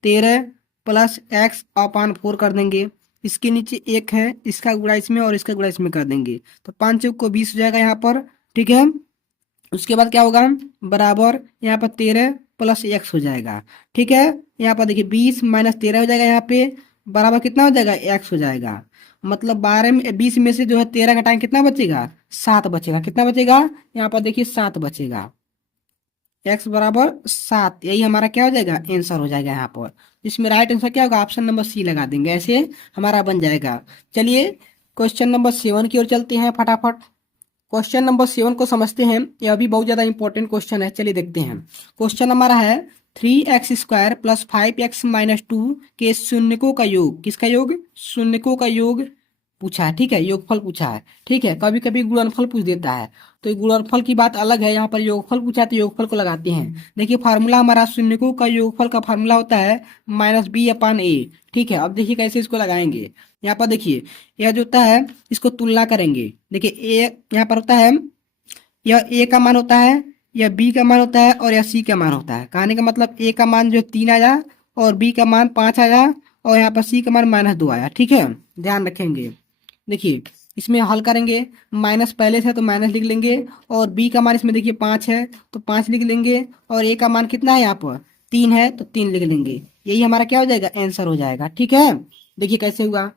13 प्लस एक्स अपान 4 कर देंगे। इसके नीचे 1 है, इसका गुणा इसमें और इसका गुणा इसमें कर देंगे, तो 5 चौक को 20 हो जाएगा यहाँ पर, ठीक है। उसके बाद क्या होगा, बराबर यहाँ पर 13 प्लस एक्स हो जाएगा, ठीक है। यहाँ पर देखिए 20 माइनस 13 हो जाएगा, यहाँ पे बराबर कितना हो जाएगा, एक्स हो जाएगा। मतलब 12 में 20 में से जो है 13 घटाएं कितना बचेगा, 7 बचेगा। कितना बचेगा, यहाँ पर देखिए 7 बचेगा। एक्स बराबर 7, यही हमारा क्या हो जाएगा, आंसर हो जाएगा यहाँ पर। इसमें राइट आंसर क्या होगा, ऑप्शन नंबर सी लगा देंगे, ऐसे हमारा बन जाएगा। चलिए क्वेश्चन नंबर 7 की ओर चलते हैं फटाफट। क्वेश्चन नंबर 7 को समझते हैं, यह भी बहुत ज्यादा इंपॉर्टेंट क्वेश्चन है, चलिए देखते हैं। क्वेश्चन हमारा है 3x² प्लस 5x माइनस 2 के शून्यकों का योग। किसका योग, शून्यकों का योग पूछा है, ठीक है। योगफल पूछा है, ठीक है। कभी कभी गुणनफल पूछ देता है, तो गुणनफल की बात अलग है, यहाँ पर योगफल पूछा है तो योगफल को लगाते हैं। देखिए फार्मूला हमारा शून्यकों का योगफल का फार्मूला होता है -b/a, ठीक है। अब देखिए कैसे इसको लगाएंगे। यहाँ पर देखिए यह जो होता है इसको तुलना करेंगे। देखिए ए यहाँ पर होता है, यह ए का मान होता है, यह बी का मान होता है और यह सी का मान होता है। कहने का मतलब ए का मान जो 3 आया और बी का मान 5 आया और यहाँ पर सी का मान -2 आया, ठीक है। ध्यान रखेंगे। देखिए इसमें हल करेंगे, माइनस पहले से तो माइनस लिख लेंगे, और बी का मान इसमें देखिए 5 है तो 5 लिख लेंगे, और ए का मान कितना है यहाँ पर 3 है तो 3 लिख लेंगे। यही हमारा क्या हो जाएगा, आंसर हो जाएगा, ठीक है। देखिए कैसे हुआ,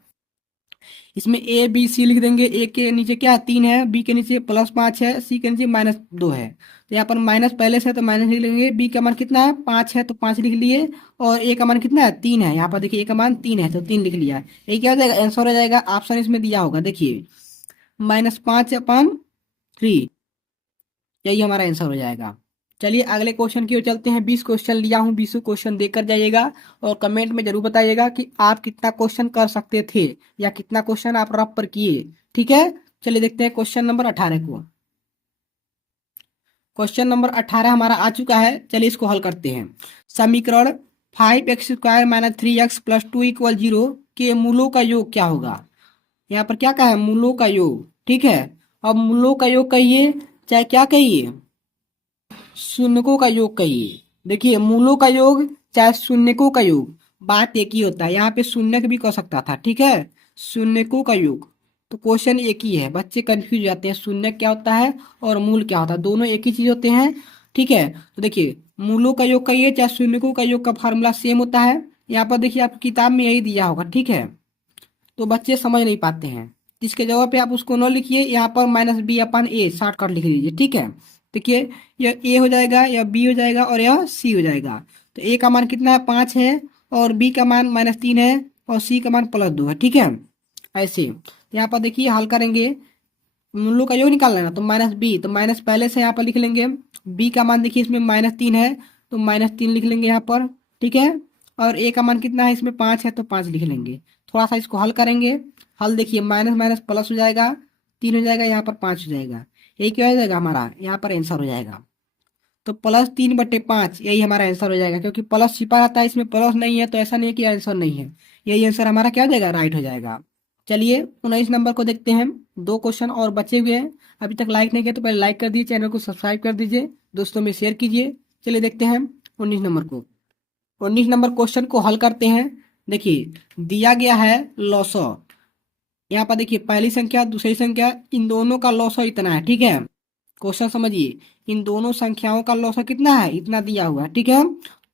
इसमें ए बी सी लिख देंगे। ए के नीचे क्या है, 3 है, बी के नीचे +5 है, सी के नीचे -2 है। तो यहाँ पर माइनस पहले से है तो माइनस लिख लेंगे। बी का मान कितना है, 5 है तो 5 लिख लिए, और ए का मान कितना है, 3 है। यहाँ पर देखिए ए का मान 3 है तो 3 लिख लिया। यही क्या हो जाएगा, आंसर हो जाएगा। ऑप्शन इसमें दिया होगा, देखिए -5/3, यही हमारा आंसर हो जाएगा। चलिए अगले क्वेश्चन की ओर चलते हैं। 20 क्वेश्चन लिया हूँ, 20 क्वेश्चन देकर जाइएगा और कमेंट में जरूर बताइएगा कि आप कितना क्वेश्चन कर सकते थे या कितना क्वेश्चन आप रफ पर किए, ठीक है। चलिए देखते हैं क्वेश्चन नंबर 18 को। क्वेश्चन नंबर 18 हमारा आ चुका है, चलिए इसको हल करते हैं। समीकरण 5x² माइनस 3x प्लस 2 = 0 के मूलों का योग क्या होगा। यहाँ पर क्या कहा है, मूलों का योग, ठीक है। अब मूलों का योग कहिए चाहे क्या कहिए, शून्यकों का योग कहिए। देखिए मूलों का योग चाहे शून्यकों का योग, बात एक ही होता है। यहाँ पे शून्यक भी कह सकता था, ठीक है, शून्यकों का योग। तो क्वेश्चन एक ही है, बच्चे कंफ्यूज हो जाते हैं, शून्यक क्या होता है और मूल क्या होता है, दोनों एक ही चीज होते हैं, ठीक है। तो देखिए मूलों का योग कहिए चाहे शून्यकों का योग का फार्मूला सेम होता है। यहाँ पर देखिए आपकी किताब में यही दिया होगा, ठीक है। तो बच्चे समझ नहीं पाते हैं, इसके जगह पे आप उसको न लिखिए, यहाँ पर -b/a शॉर्टकट लिख लीजिए, ठीक है। देखिए यह ए हो जाएगा, यह बी हो जाएगा और यह सी हो जाएगा। तो ए का मान कितना है, 5 है, और बी का मान -3 है, और सी का मान +2 है, ठीक है। ऐसे यहाँ पर देखिए हल करेंगे, मूलों का योग निकालना है ना, तो -b, तो माइनस पहले से यहाँ पर लिख लेंगे। बी का मान देखिए इसमें -3 है तो -3 लिख लेंगे यहाँ पर, ठीक है। और ए का मान कितना है, इसमें 5 है तो 5 लिख लेंगे। थोड़ा सा इसको हल करेंगे, हल देखिए माइनस माइनस प्लस हो जाएगा, 3 हो जाएगा, यहाँ पर 5 हो जाएगा। यही क्या हो जाएगा हमारा, यहाँ पर आंसर हो जाएगा। तो +3/5 यही हमारा आंसर हो जाएगा, क्योंकि प्लस छिपा रहता है, इसमें प्लस नहीं है तो ऐसा नहीं है कि आंसर नहीं है। यही आंसर हमारा क्या हो जाएगा, राइट हो जाएगा। चलिए 19 नंबर को देखते हैं। 2 क्वेश्चन और बचे हुए हैं। अभी तक लाइक नहीं किया तो पहले लाइक कर दीजिए, चैनल को सब्सक्राइब कर दीजिए, दोस्तों में शेयर कीजिए। चलिए देखते हैं 19 नंबर को। 19 नंबर क्वेश्चन को हल करते हैं। देखिए दिया गया है लॉसो। यहाँ पर देखिए पहली संख्या दूसरी संख्या, इन दोनों का लॉसो इतना है, ठीक है। क्वेश्चन समझिए, इन दोनों संख्याओं का लॉसो कितना है, इतना दिया हुआ है, ठीक है।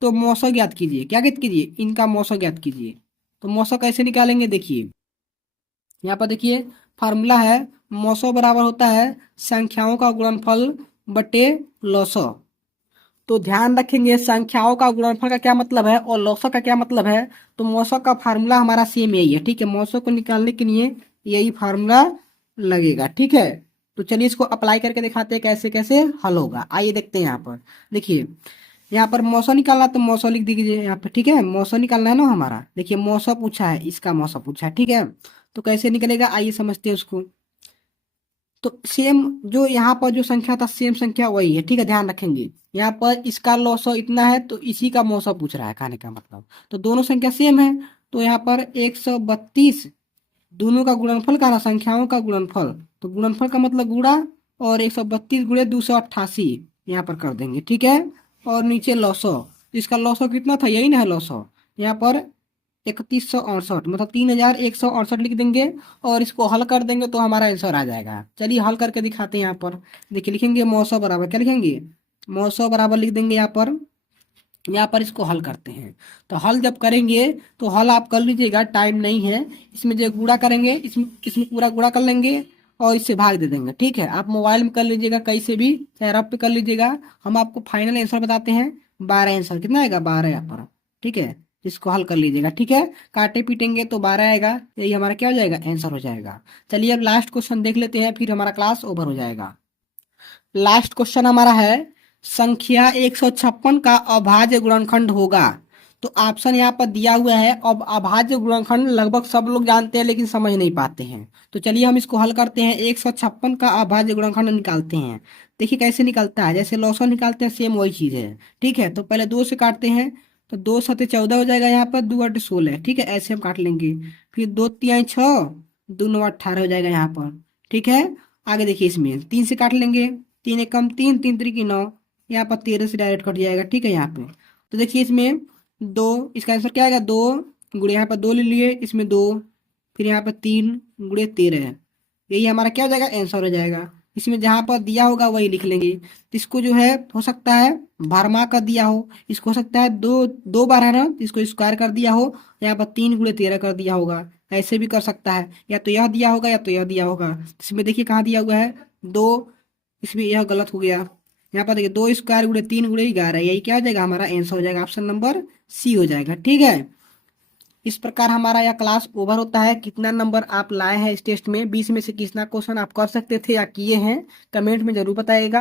तो मौसो ज्ञात कीजिए। क्या ज्ञात कीजिए, इनका मौसो ज्ञात कीजिए। तो मौसो कैसे निकालेंगे, देखिए यहाँ पर देखिए फार्मूला है, मौसो बराबर होता है संख्याओं का गुणनफल बटे लॉसो। तो ध्यान रखेंगे संख्याओं का गुणनफल का क्या मतलब है और लॉसो का क्या मतलब है। तो मौसो का फार्मूला हमारा सेम यही है, ठीक है। मौसो को निकालने के लिए यही फार्मूला लगेगा, ठीक है। तो चलिए इसको अप्लाई करके दिखाते हैं कैसे कैसे हल होगा। आइए देखते हैं यहाँ पर। देखिए यहाँ पर मौसो निकालना तो मौसो लिख दीजिए यहाँ पे, ठीक है। मौसो निकालना है ना हमारा। देखिए मौसो पूछा है, इसका मौसो पूछा है, ठीक है। तो कैसे निकलेगा आइए समझते हैं उसको। तो सेम जो यहाँ पर जो संख्या था सेम संख्या वही है, ठीक है। ध्यान रखेंगे यहाँ पर इसका लॉसो इतना है तो इसी का मौसो पूछ रहा है, कहने का मतलब। तो दोनों संख्या सेम है, तो यहाँ पर 132 दोनों का गुणनफल का ना, संख्याओं का गुणनफल। तो गुणनफल का मतलब गुणा, और 132 गुणे 288 यहाँ पर कर देंगे, ठीक है। और नीचे लॉसो, तो इसका लॉसो कितना था, यही ना है लॉसो। यहाँ पर 3168 मतलब 3168 लिख देंगे और इसको हल कर देंगे तो हमारा आंसर आ जाएगा। चलिए हल करके दिखाते हैं। यहाँ पर देखिए लिखेंगे मौसो बराबर, क्या लिखेंगे, मौसो बराबर लिख देंगे यहाँ पर। यहाँ पर इसको हल करते हैं। तो हल जब करेंगे तो हल आप कर लीजिएगा, टाइम नहीं है। इसमें जो गुणा करेंगे इसमें इसमें पूरा गुणा कर लेंगे और इससे भाग दे देंगे, ठीक है। आप मोबाइल में कर लीजिएगा, कहीं से भी चाहे रफ पे कर लीजिएगा। हम आपको फाइनल आंसर बताते हैं। 12 आंसर कितना आएगा, 12 यहाँ पर, ठीक है। इसको हल कर लीजिएगा, ठीक है। काटे पीटेंगे तो 12 आएगा, यही हमारा क्या हो जाएगा, आंसर हो जाएगा। चलिए अब लास्ट क्वेश्चन देख लेते हैं, फिर हमारा क्लास ओवर हो जाएगा। लास्ट क्वेश्चन हमारा है, संख्या 156 का अभाज्य गुणनखंड होगा। तो ऑप्शन यहाँ पर दिया हुआ है। अब अभाज्य गुणनखंड लगभग सब लोग जानते हैं लेकिन समझ नहीं पाते हैं। तो चलिए हम इसको हल करते हैं। 156 का अभाज्य गुणनखंड निकालते हैं। देखिए कैसे निकलता है, जैसे लॉसो निकालते हैं सेम वही चीज है, ठीक है। तो पहले 2 से काटते हैं, तो 2 सते 14 हो जाएगा, यहाँ पर 2 8 16, ठीक है। ऐसे हम काट लेंगे। फिर 2 तिहाई 6, 2 9 18 हो जाएगा यहाँ पर, ठीक है। आगे देखिए इसमें 3 से काट लेंगे, 3 एक कम 3, 3 3 की 9, यहाँ पर 13 से डायरेक्ट कट जाएगा, ठीक है। यहाँ पे तो देखिए इसमें 2, इसका आंसर क्या आएगा, 2 गुणे यहाँ पर 2 ले लिए, इसमें 2, फिर यहाँ पर 3 गुणे 13, यही हमारा क्या हो जाएगा, आंसर हो जाएगा। इसमें जहाँ पर दिया होगा वही लिख लेंगे। तो इसको जो है हो सकता है भरमा कर दिया हो, इसको हो सकता है दो दो बार है ना, तो इसको स्क्वायर कर दिया हो, यहाँ पर 3 गुणे 13 कर दिया होगा। ऐसे भी कर सकता है, या तो यह दिया होगा या तो यह दिया होगा। इसमें देखिए कहाँ दिया हुआ है 2, इसमें यह गलत हो गया। यहाँ पर देखिए 2 स्क्वायर गुणे 3 गुणे 11, यही क्या हो जाएगा, हमारा आंसर हो जाएगा, ऑप्शन नंबर सी हो जाएगा, ठीक है। इस प्रकार हमारा यह क्लास ओवर होता है। कितना नंबर आप लाए हैं इस टेस्ट में, 20 में से कितना क्वेश्चन आप कर सकते थे या किए हैं, कमेंट में जरूर बताइएगा।